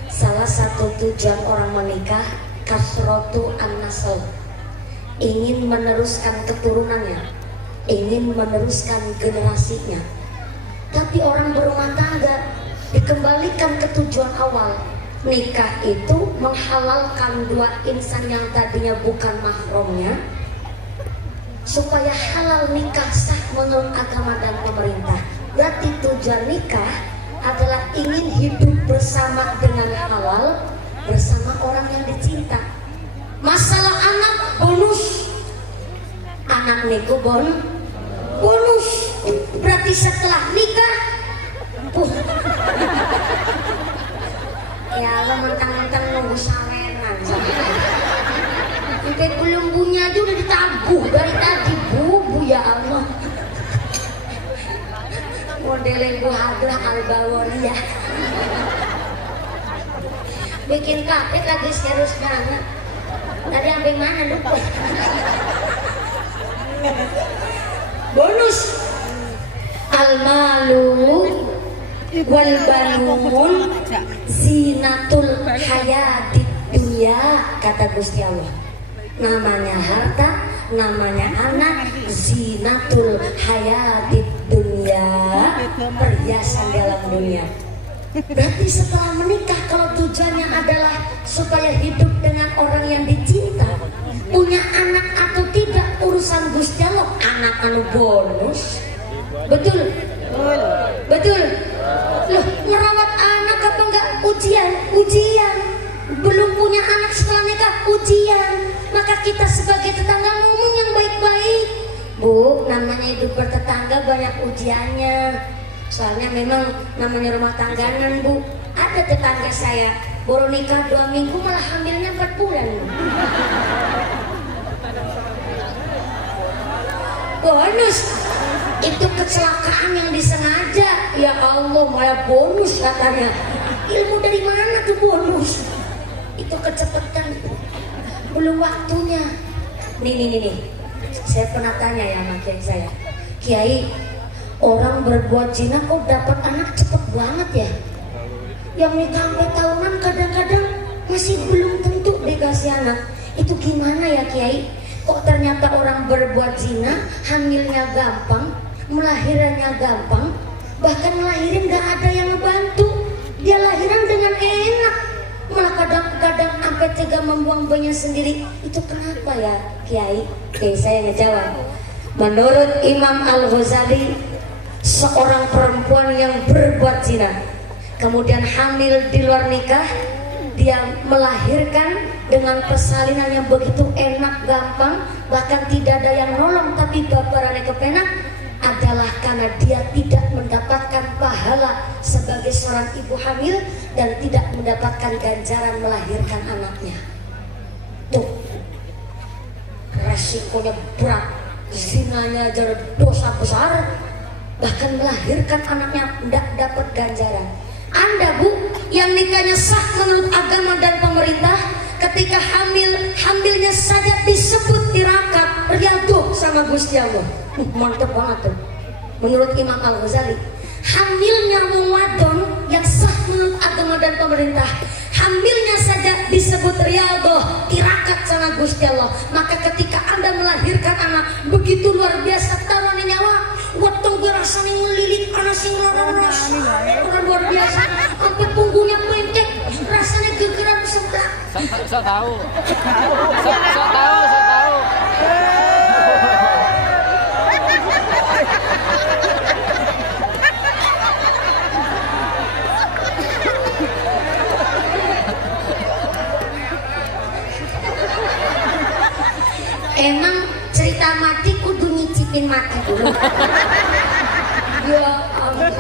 Salah satu tujuan orang menikah kasrotu an-nasl, ingin meneruskan keturunannya, ingin meneruskan generasinya. Tapi orang berumah tangga dikembalikan ke tujuan awal. Nikah itu menghalalkan dua insan yang tadinya bukan mahramnya, supaya halal nikah sah menurut agama dan pemerintah. Berarti tujuan nikah adalah ingin hidup bersama dengan halal bersama orang yang dicinta. Masalah anak bonus, anak niku bonus. Berarti setelah nikah ya lo mentang-mentang nunggu saweran sampai belum punya aja udah ditabuh dari tadi. Bu ya Allah, modelnya Bu Hadlah Al-Bawariyah bikin kaget lagi serius banget. Tadi sampai mana lupa. Bonus al-malu wal banun zinatul hayatid dunya, kata Gusti Allah. Namanya harta, namanya anak, zinatul hayatid dunya, perhiasan dalam dunia. Berarti setelah menikah, kalau tujuannya adalah supaya hidup dengan orang yang dicinta, punya anak atau tidak urusan Gusti Allah. Anak anu bonus, betul? Betul. Loh, ngerawat anak apa enggak ujian? Belum punya anak setelah nikah ujian. Maka kita sebagai tetangga ngomong yang baik-baik. Bu, namanya hidup bertetangga banyak ujiannya. Soalnya memang namanya rumah tangganan, Bu. Ada tetangga saya baru nikah 2 minggu malah hamilnya 4 bulan. Bonus itu kecelakaan yang disengaja. Ya Allah, malah bonus katanya. Ilmu dari mana tuh bonus? Itu kecepatan, belum waktunya. Nih. Saya pernah tanya ya sama kiai saya, Kiai, orang berbuat zina kok dapat anak cepet banget ya? Yang nikah sampai tahunan kadang-kadang masih belum tentu dikasih anak. Itu gimana ya Kiai? Kok ternyata orang berbuat zina hamilnya gampang, melahirkannya gampang, bahkan ngelahirin gak ada yang ngebantu, dia lahiran dengan enak, malah kadang-kadang sampai tega membuang bayinya sendiri. Itu kenapa ya Kiai? Oke, saya ngejawab. Menurut Imam Al-Ghazali, seorang perempuan yang berbuat zina kemudian hamil di luar nikah, dia melahirkan dengan persalinan yang begitu enak, gampang, bahkan tidak ada yang nolong, tapi babarannya kepenak, adalah karena dia tidak mendapatkan pahala sebagai seorang ibu hamil dan tidak mendapatkan ganjaran melahirkan anaknya. Tuh, resikonya berat, zinanya jadi dosa besar, bahkan melahirkan anaknya tidak dapat ganjaran. Anda Bu, yang nikahnya sah menurut agama dan pemerintah, ketika hamilnya saja disebut tirakat, riyadhah sama Gusti Allah. Mantep banget tuh. Menurut Imam Al-Ghazali, hamilnya wong wadon yang sah menurut agama dan pemerintah, hamilnya saja disebut riyadhah, tirakat sama Gusti Allah. Maka ketika Anda melahirkan anak begitu luar biasa, taruhan nyawa, weteng berasanya melilit anak sing rasa luar biasa, sampai punggungnya pencet, rasanya gegeran sebelah. Saya tahu. Emang cerita mati kudu nyicipin mati dulu. Ya ampun.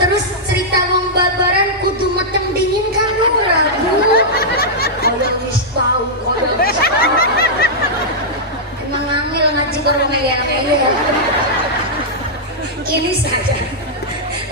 Terus cerita wong babaran kudu meteng dingin kan ora, Bu? Kalau wis tahu, emang ngamil ngaji baru ngeyel-ngeyel. Ini saja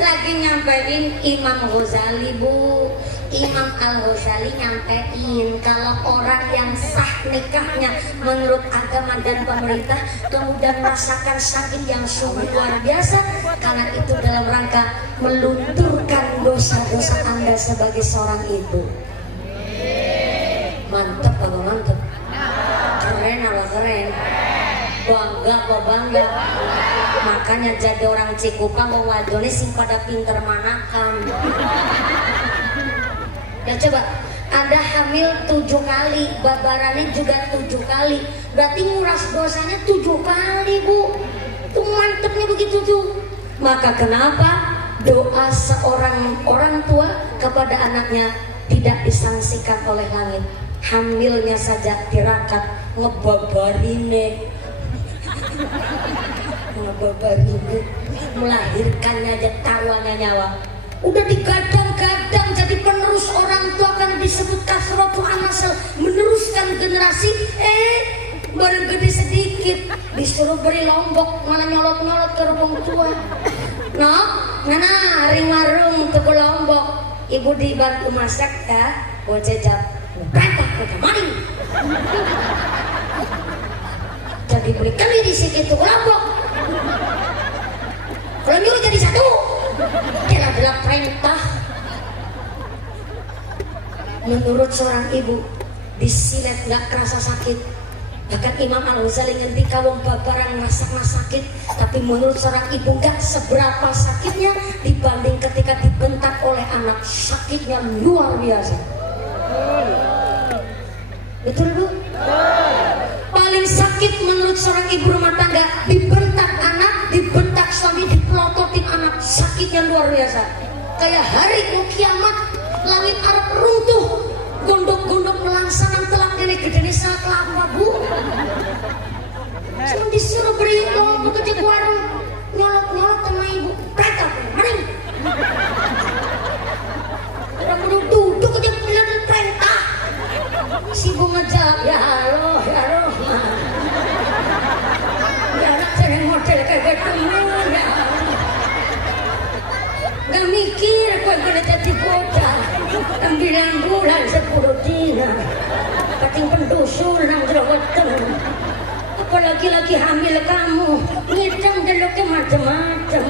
lagi nyampein Imam Ghazali, Bu. Imam Al-Ghazali nyampein kalau orang yang sah nikahnya menurut agama dan pemerintah kemudian merasakan sakit yang sungguh luar biasa, karena itu dalam rangka melunturkan dosa-dosa Anda sebagai seorang ibu. Mantep apa mantep? Keren apa keren? Bangga apa bangga? Makanya jadi orang Cikupang wong wadone sing pada pinter manakan. Ya coba, Anda hamil 7 kali, babarannya juga 7 kali. Berarti nguras dosanya 7 kali, Bu. Itu mantepnya begitu tuh. Maka kenapa doa seorang orang tua kepada anaknya tidak disangsikan oleh langit? Hamilnya saja tirakat ngebabarine, melahirkannya aja tawannya nyawa. Udah digadang-gadang jadi penerus orang tua karena disebut kasrotu anasel, meneruskan generasi. Baru gede sedikit disuruh beri lombok, malah nyolot-nyolot ke rumah tua. No, nana ring warung ke lombok. Ibu dibantu masak ya, buat jejak. Betak ke maling. Jadi berikan di situ lombok. Kalau nyuruh jadi satu, dia adalah perintah. Menurut seorang ibu, disilet nggak kerasa sakit. Bahkan Imam Al-Ghazali ngendika wong babarang ngerasa sakit, tapi menurut seorang ibu nggak seberapa sakitnya dibanding ketika dibentak oleh anak. Sakitnya luar biasa. Betul Bu? Paling sakit menurut seorang ibu rumah tangga dibentak anak, dibentak suami, dipelototin anak. Sakitnya luar biasa. Kayak hari mau kiamat, langit Arab runtuh, gondok-gondok melangsangan telak nenek gede saat kelapa Bu. Cuma disuruh beri lombok ke warung, nyolot-nyolot sama ibu. Betak, maling. Orang duduk aja bilang perintah. Si ibu ngejawab, ya Allah, ya Rahman. Ya anak jadi model kayak gitu, ya. Gak mikir kok gak jadi bocah. 9 bulan 10 dina. Kating pendusul nang jerawatan. Apalagi lagi hamil kamu, ngidam deloknya macam-macam.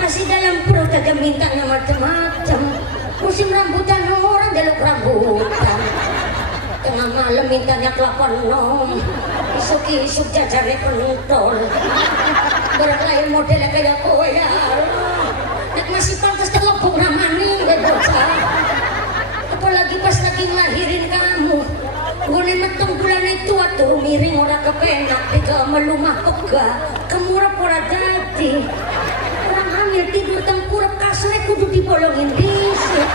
Masih dalam perut agak mintanya macam-macam. Musim rambutan orang delok rambutan. Tengah malam mintanya kelapa nom. Isuk-isuk jajarnya pentol. Berkelain modelnya kayak kowe ya Allah. Nek masih pantas terlopong ramani ya bocah. Apalagi pas lagi ngelahirin kamu. Gue metung bulan itu atuh miring ora kepenak, tiga melumah pega, kemurap ora jadi. Orang hamil tidur tengkurap kasurnya kudu dibolongin disik.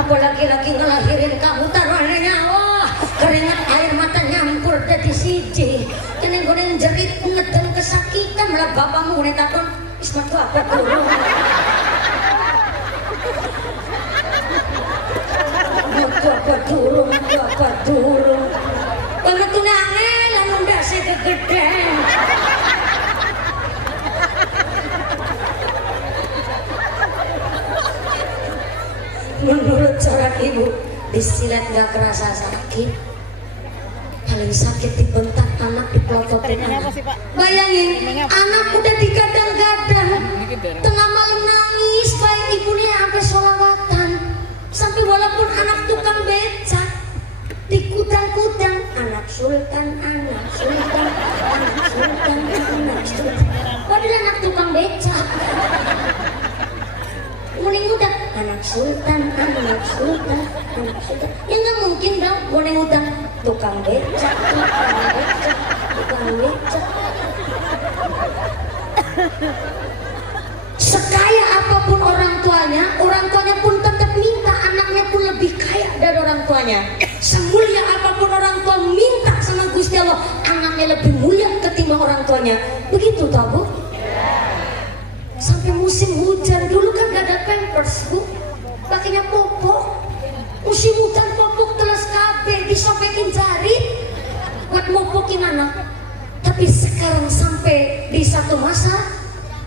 Apalagi lagi ngelahirin kamu taruhannya nyawa, keringat air mata nyampur dari siji. Kene gue jerit ngedeng kesakitan malah bapakmu gue takon, ismat tuh apa dulu? Apa dulu? Kalau tuh nangel, lalu dasar kegeden. Menurut seorang ibu, disilet gak kerasa sakit. Paling sakit dibentak anak, dipelototin anak. Bayangin, anak udah digadang-gadang, tengah malam nangis, baik ibunya sampai sholawatan. Sampai walaupun anak tukang becak dikutang-kutang, anak sultan, anak sultan, anak sultan, anak sultan. Padahal anak tukang becak. Muning udah anak sultan, anak sultan, anak sultan. Ya nggak mungkin dong muning udah tukang becak, tukang becak, tukang becak. Sekaya apapun orang tuanya pun tetap minta anaknya pun lebih kaya dari orang tuanya. Semulia apapun orang tua minta sama Gusti Allah, anaknya lebih mulia ketimbang orang tuanya. Begitu tau Bu? Sampai musim hujan dulu kan gak ada pampers Bu, pakainya popok. Musim hujan popok teles kabeh, disopekin jari buat mopokin anak. Tapi sekarang sampai di satu masa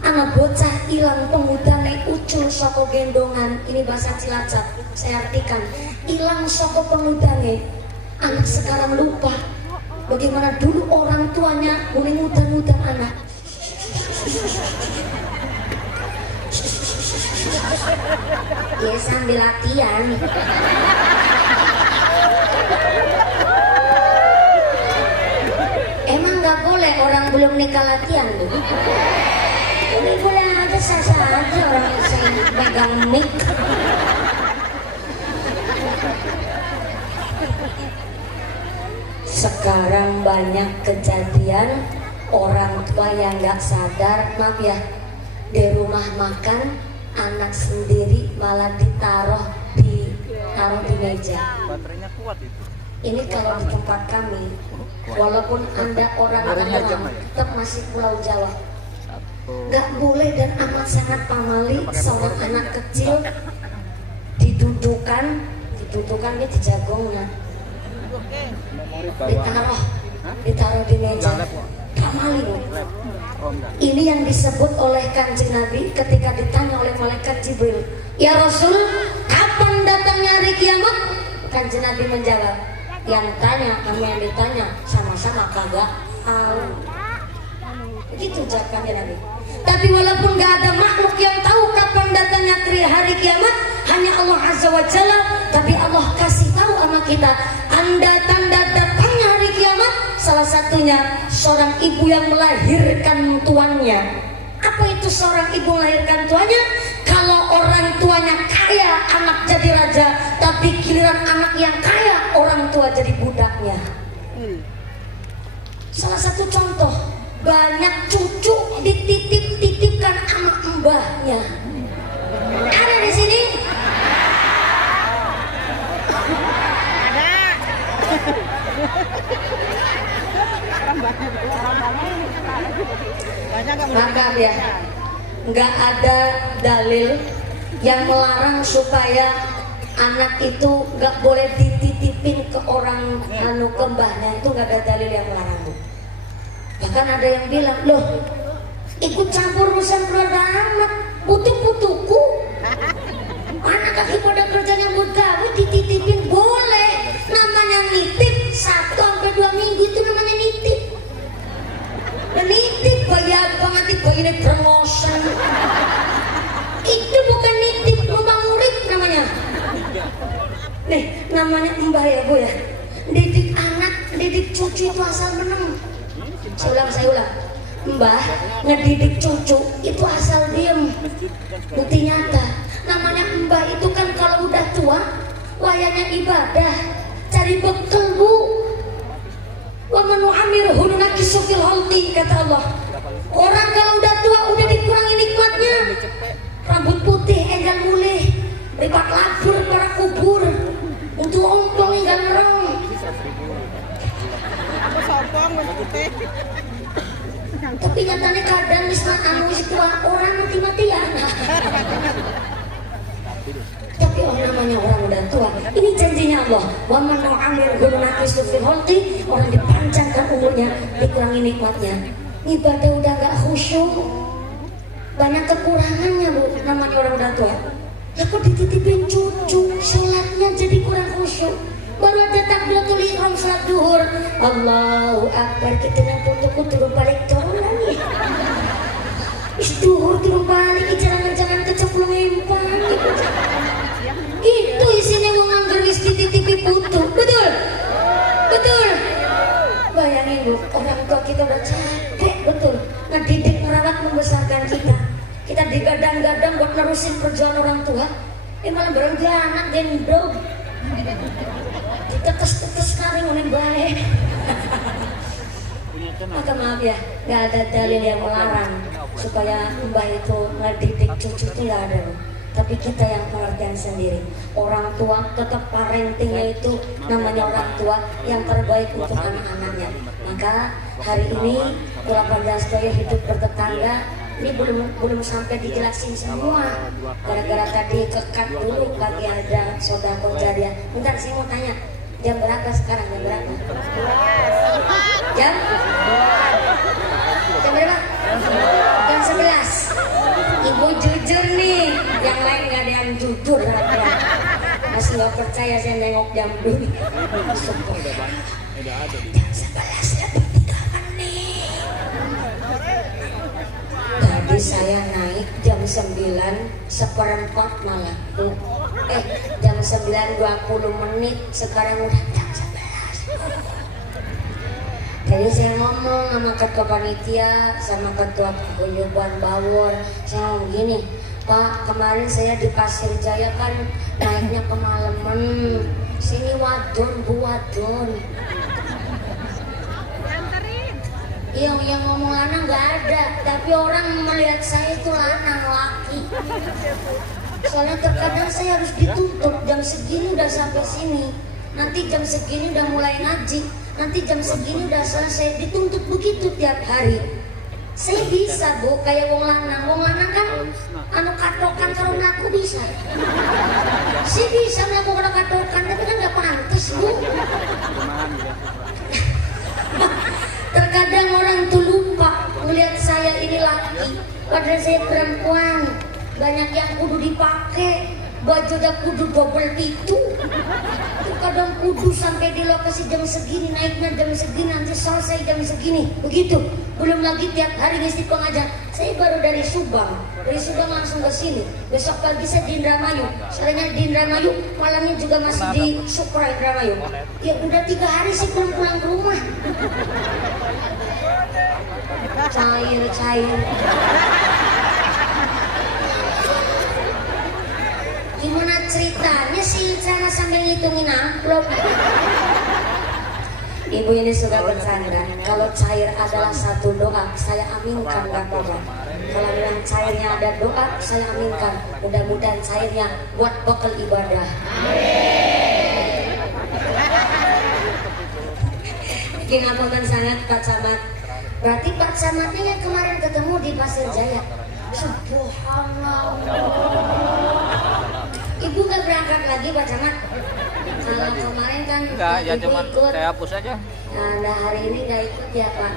anak bocah hilang pengudane ucul soko gendongan. Ini bahasa Cilacap, saya artikan. Hilang soko pengudane. Anak sekarang lupa bagaimana dulu orang tuanya mulai mudah-mudah anak. Ya sambil latihan. Emang nggak boleh orang belum nikah latihan tuh? Ini boleh aja sah-sah aja orang saya pegang mic. Sekarang banyak kejadian orang tua yang nggak sadar, maaf ya, di rumah makan anak sendiri malah ditaruh di meja. Baterainya kuat itu. Ini kalau di tempat kami, walaupun Anda orang Tangerang, tetap masih Pulau Jawa. Nggak boleh dan amat sangat pamali seorang anak kecil didudukan dia di jagongnya, ditaruh di meja. Pamali Bu. Ini yang disebut oleh Kanjeng Nabi ketika ditanya oleh malaikat Jibril, ya Rasul, kapan datangnya hari kiamat? Kanjeng Nabi menjawab, yang tanya kami yang ditanya sama-sama kagak tahu. Begitu jawab Kanjeng Nabi. Tapi walaupun gak ada makhluk yang tahu kapan datangnya hari kiamat, hanya Allah Azza wa Jalla. Tapi Allah kasih tahu sama kita tanda datangnya hari kiamat. Salah satunya seorang ibu yang melahirkan tuannya. Apa itu seorang ibu melahirkan tuannya? Kalau orang tuanya kaya, anak jadi raja. Tapi giliran anak yang kaya, orang tua jadi budaknya. Salah satu contoh, banyak cucu dititipkan anak mbahnya. Ada di sini? Ada. Maka ya, nggak ada dalil yang melarang supaya anak itu nggak boleh dititipin ke orang ke mbahnya. Itu nggak ada dalil yang melarang. Bahkan ada yang bilang, loh, ikut campur urusan keluarga anak, putu-putuku, anak kaki pada kerjanya buat gawe dititipin boleh. Namanya nitip 1-2 minggu itu namanya nitip. Nitip bayar banget itu ini promotion. Itu bukan nitip, numpang murid namanya. Nih, namanya mbah ya Bu ya. Didik anak, didik cucu itu asal meneng. Saya ulang. Mbah ngedidik cucu itu asal diem. Bukti nyata. Namanya mbah itu kan kalau udah tua, wayangnya ibadah, cari bekal Bu. Wa man nu'ammirhu nunakisu fil khalqi, kata Allah. Orang kalau udah tua udah dikurangi nikmatnya. Rambut putih enggal mulih, ribat labur para kubur, untuk ongkong enggal ngerong. Aku sopong putih. Tapi nyatanya kadang misal anu wis tua orang mati-matian. Tapi namanya orang udah tua. Ini janjinya Allah. Wa man nu'ammirhu nunakisu fil khalqi, orang dipanjangkan umurnya, dikurangi nikmatnya. Ibadah udah gak khusyuk, banyak kekurangannya Bu. Namanya orang udah tua. Ya kok dititipin cucu, sholatnya jadi kurang khusyuk. Baru ada takbiratul ihram salat duhur, Allahu Akbar, kita nang putuku turun balik turun nih. Duhur turun balik, jangan kecemplung empang gitu. Itu isinya mau nganggur wis dititipi putu, betul? Betul. Bayangin Bu, orang tua kita udah capek betul ngedidik, merawat, membesarkan kita. Kita digadang-gadang buat nerusin perjuangan orang tua, malah berengganak gendong. Ditetes-tetes kari ngomongin baik. Maka maaf ya, gak ada dalil yang melarang supaya mbah itu ngedidik cucu itu gak ada loh. Tapi kita yang pengertian sendiri. Orang tua tetap parentingnya itu namanya orang tua yang terbaik untuk anak-anaknya. Maka hari ini Pulau Pandastoyo hidup bertetangga. Ini belum sampai dijelasin semua. Gara-gara tadi kekat dulu bagi ada sodako jariah. Bentar saya mau tanya, jam berapa sekarang? Jam berapa? Jam berapa? Jam 11. Ibu jujur nih, yang lain gak ada yang jujur lagi. Masih gak percaya saya nengok jam dulu. Jam 11 lebih 3 menit. Tadi saya naik jam 9:04 malah. Jam 9:20, sekarang udah jam 11. Jadi saya ngomong sama ketua panitia, sama ketua paguyuban Bawor, saya ngomong gini, Pak, kemarin saya di Pasir Jaya kan naiknya kemalaman, sini wadon bu wadon. Yang ngomong lanang nggak ada, tapi orang melihat saya itu lanang laki. Soalnya terkadang saya harus dituntut jam segini udah sampai sini, nanti jam segini udah mulai ngaji, nanti jam segini udah selesai, dituntut begitu tiap hari. Saya bisa bu, kayak wong lanang kan anu katokan kalau melaku bisa. Saya bisa melakukan katokan, tapi kan nggak pantas bu. Terkadang orang tuh lupa melihat saya ini laki, padahal saya perempuan. Banyak yang kudu dipakai, baju udah kudu double itu. Kadang kudu sampai di lokasi jam segini, naiknya jam segini, nanti selesai jam segini, begitu. Belum lagi tiap hari ngisi pengajar. Saya baru dari Subang langsung ke sini. Besok pagi saya di Indramayu, sorenya di Indramayu, malamnya juga masih di Sukra Indramayu. Ya udah 3 hari sih belum pulang ke rumah. Cair. Gimana ceritanya sih cara sambil ngitungin amplop? Ibu ini suka bercanda. Kalau cair adalah satu doa, saya aminkan gak apa-apa. Kalau bilang cairnya ada doa, saya aminkan. Mudah-mudahan cairnya buat bekal ibadah. Bikin apa kan sangat Pak Camat. Berarti Pak Camatnya yang kemarin ketemu di Pasir Jaya. Subhanallah. Ibu gak berangkat lagi Pak Camat? Kalau kemarin kan enggak, ya ibu cuma ikut. saya hapus aja. Nah hari ini gak ikut ya Pak.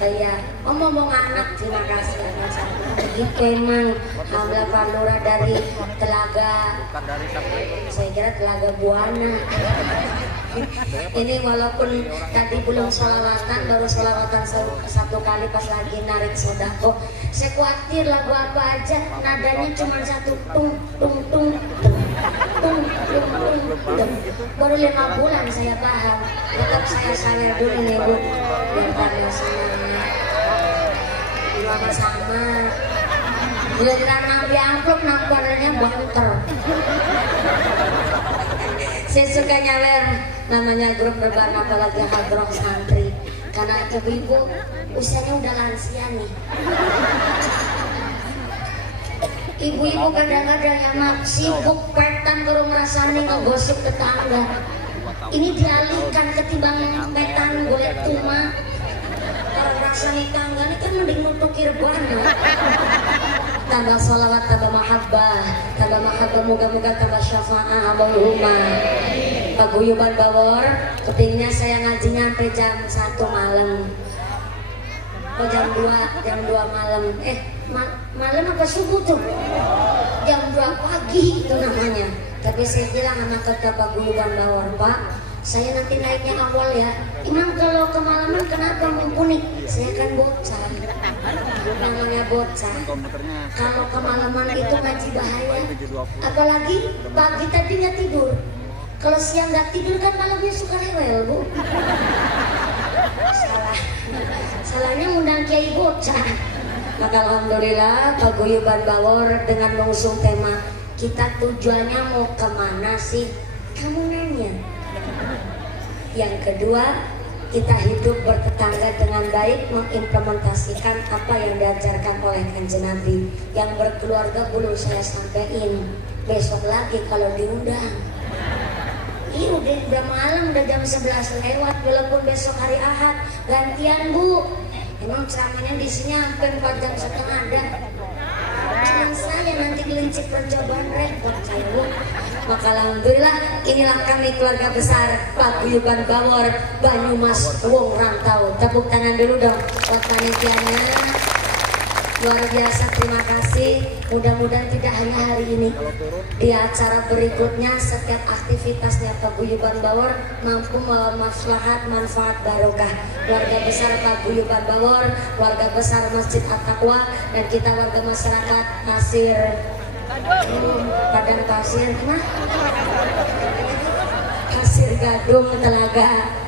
Kayak ngomong anak, terima kasih ya Pak Camat. Begitu emang Hamla Palura dari Telaga, Bukan dari sampai. saya kira Telaga Buana. Ini walaupun tadi belum sholawatan, baru sholawatan satu kali pas lagi narik sodako. Saya khawatir lagu apa aja nadanya cuma satu tung tung tung tung tung tung tung tung. Baru 5 bulan saya paham. Tetap saya sawer dulu nih bu. Bentar ya sama. Giliran ngambil amplop namparnya banter. Saya suka nyawer, namanya grup berbahan apalagi hadroh santri, karena ibu-ibu usianya udah lansia nih. Ibu-ibu kadang-kadang yang sibuk petan kalau ngerasani ngegosip tetangga. Ini dialihkan ketimbang petan golek tuma. Kalau rasani tangga ini kan mending nutuk kirban. Tambah sholawat, tambah mahabbah, moga-moga tambah syafa'ah Allahumma. Paguyuban Bawor, kepinginnya saya ngajinya sampai jam 1 malam. Oh jam 2 malam. Malam apa subuh tuh? Jam 2 pagi itu namanya. Tapi saya bilang sama ketua Paguyuban Bawor, Pak, saya nanti naiknya awal ya. Imam kalau kemalaman kenapa mumpuni? Saya kan bocah. Namanya bocah. Kalau kemalaman itu ngaji bahaya. Apalagi pagi tadi nggak tidur. Kalau siang nggak tidur kan malamnya suka rewel bu. Salahnya ngundang kiai bocah. Maka alhamdulillah Paguyuban Bawor dengan mengusung tema kita tujuannya mau kemana sih? Kamu nanya. Yang kedua, kita hidup bertetangga dengan baik, mengimplementasikan apa yang diajarkan oleh Kanjeng Nabi. Yang berkeluarga belum saya sampaikan, besok lagi kalau diundang. Iya udah malam, udah jam 11 lewat, walaupun besok hari Ahad gantian bu. Emang ceramahnya di sini sampai 4 jam setengah ada. Cuman saya nanti gelincir percobaan repot saya bu. Maka alhamdulillah inilah kami keluarga besar Paguyuban Bawor Banyumas Wong Rantau. Tepuk tangan dulu dong buat panitianya. Luar biasa, terima kasih. Mudah-mudahan tidak hanya hari ini, di acara berikutnya setiap aktivitasnya Paguyuban Bawor mampu membawa maslahat, manfaat, barokah. Keluarga besar Paguyuban Bawor, keluarga besar Masjid At-Taqwa, dan kita warga masyarakat Pasir Padang Pasir, Pasir Gadung, Telaga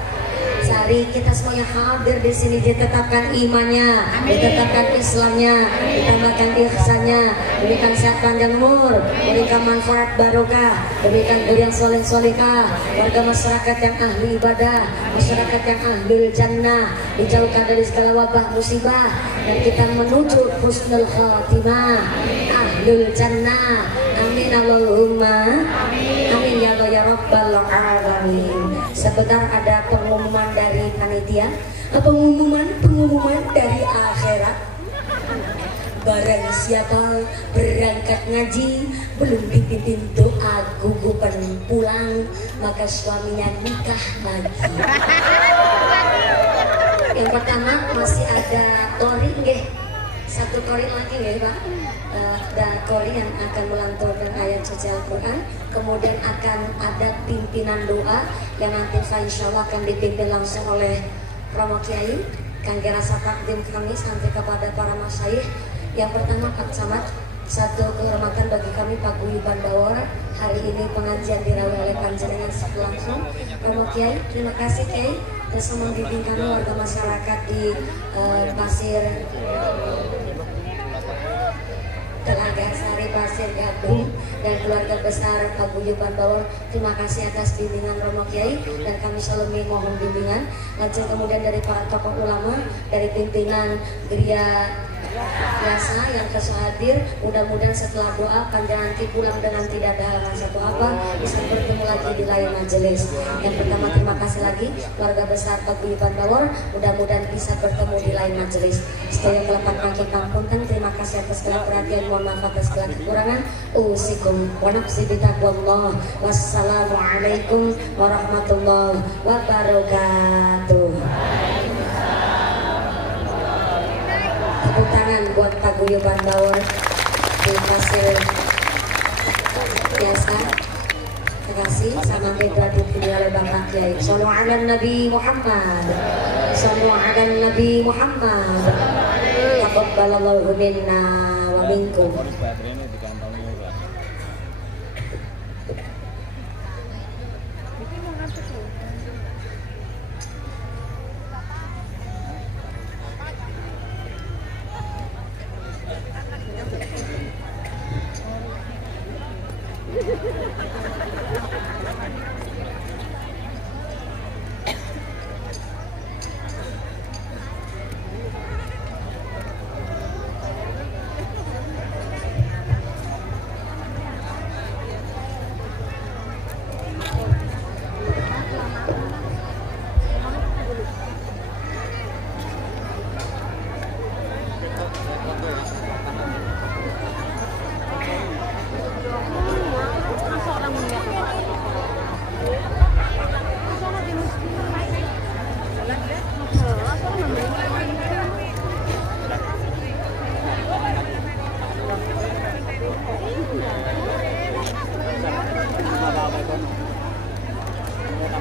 Sari, kita semuanya hadir di sini, ditetapkan imannya, ditetapkan Islamnya, ditambahkan ihsannya, diberikan sehat panjang umur, diberikan manfaat barokah, diberikan diri yang soleh solehah, warga masyarakat yang ahli ibadah, masyarakat yang ahli jannah, dijauhkan dari segala wabah musibah, dan kita menuju husnul khatimah, ahlul jannah. Amin Allahumma amin ya Allah ya Rabbal alamin. Sebentar ada pengumuman dari panitia, pengumuman dari akhirat. Barang siapa berangkat ngaji belum dipimpin doa gugupan pulang, maka suaminya nikah lagi. Yang pertama masih ada tori nggih. Satu kori lagi ya Pak, ada kori yang akan melanturkan ayat suci Al-Quran. Kemudian akan ada pimpinan doa yang nanti insya Allah akan dipimpin langsung oleh Romo Kiai. Kangge rasa takdim kami sampai kepada para masyayikh. Yang pertama Pak Camat, satu kehormatan bagi kami Paguyuban Bawor. Hari ini pengajian dirawat oleh panjenengan langsung Romo Kiai. Terima kasih Kiai telah membimbing kami warga masyarakat di Pasir Telaga Sari, Pasir Gadung, dan keluarga besar Paguyuban Bawor. Terima kasih atas bimbingan Romo Kiai, dan kami selalu mohon bimbingan. Lanjut kemudian dari para tokoh ulama, dari pimpinan Geria biasa yang kesahadir, mudah-mudahan setelah doa panjang nanti pulang dengan tidak ada halangan satu apa, bisa bertemu lagi di lain majelis. Yang pertama terima kasih lagi keluarga besar Paguyuban Bawor, mudah-mudahan bisa bertemu di lain majelis. Setelah melakukan kaki kampunten, terima kasih atas segala perhatian, mohon maaf atas segala kekurangan. Usikum wa nafsi bitaqwallah. Wassalamualaikum warahmatullahi wabarakatuh. Tepuk tangan buat Paguyuban Bawor di Pasir biasa. Terima kasih. Sama beda dipilih oleh Bapak Kiai. Sallu ala Nabi Muhammad. Sallu ala Nabi Muhammad. Taqabbalallahu minna wa minkum.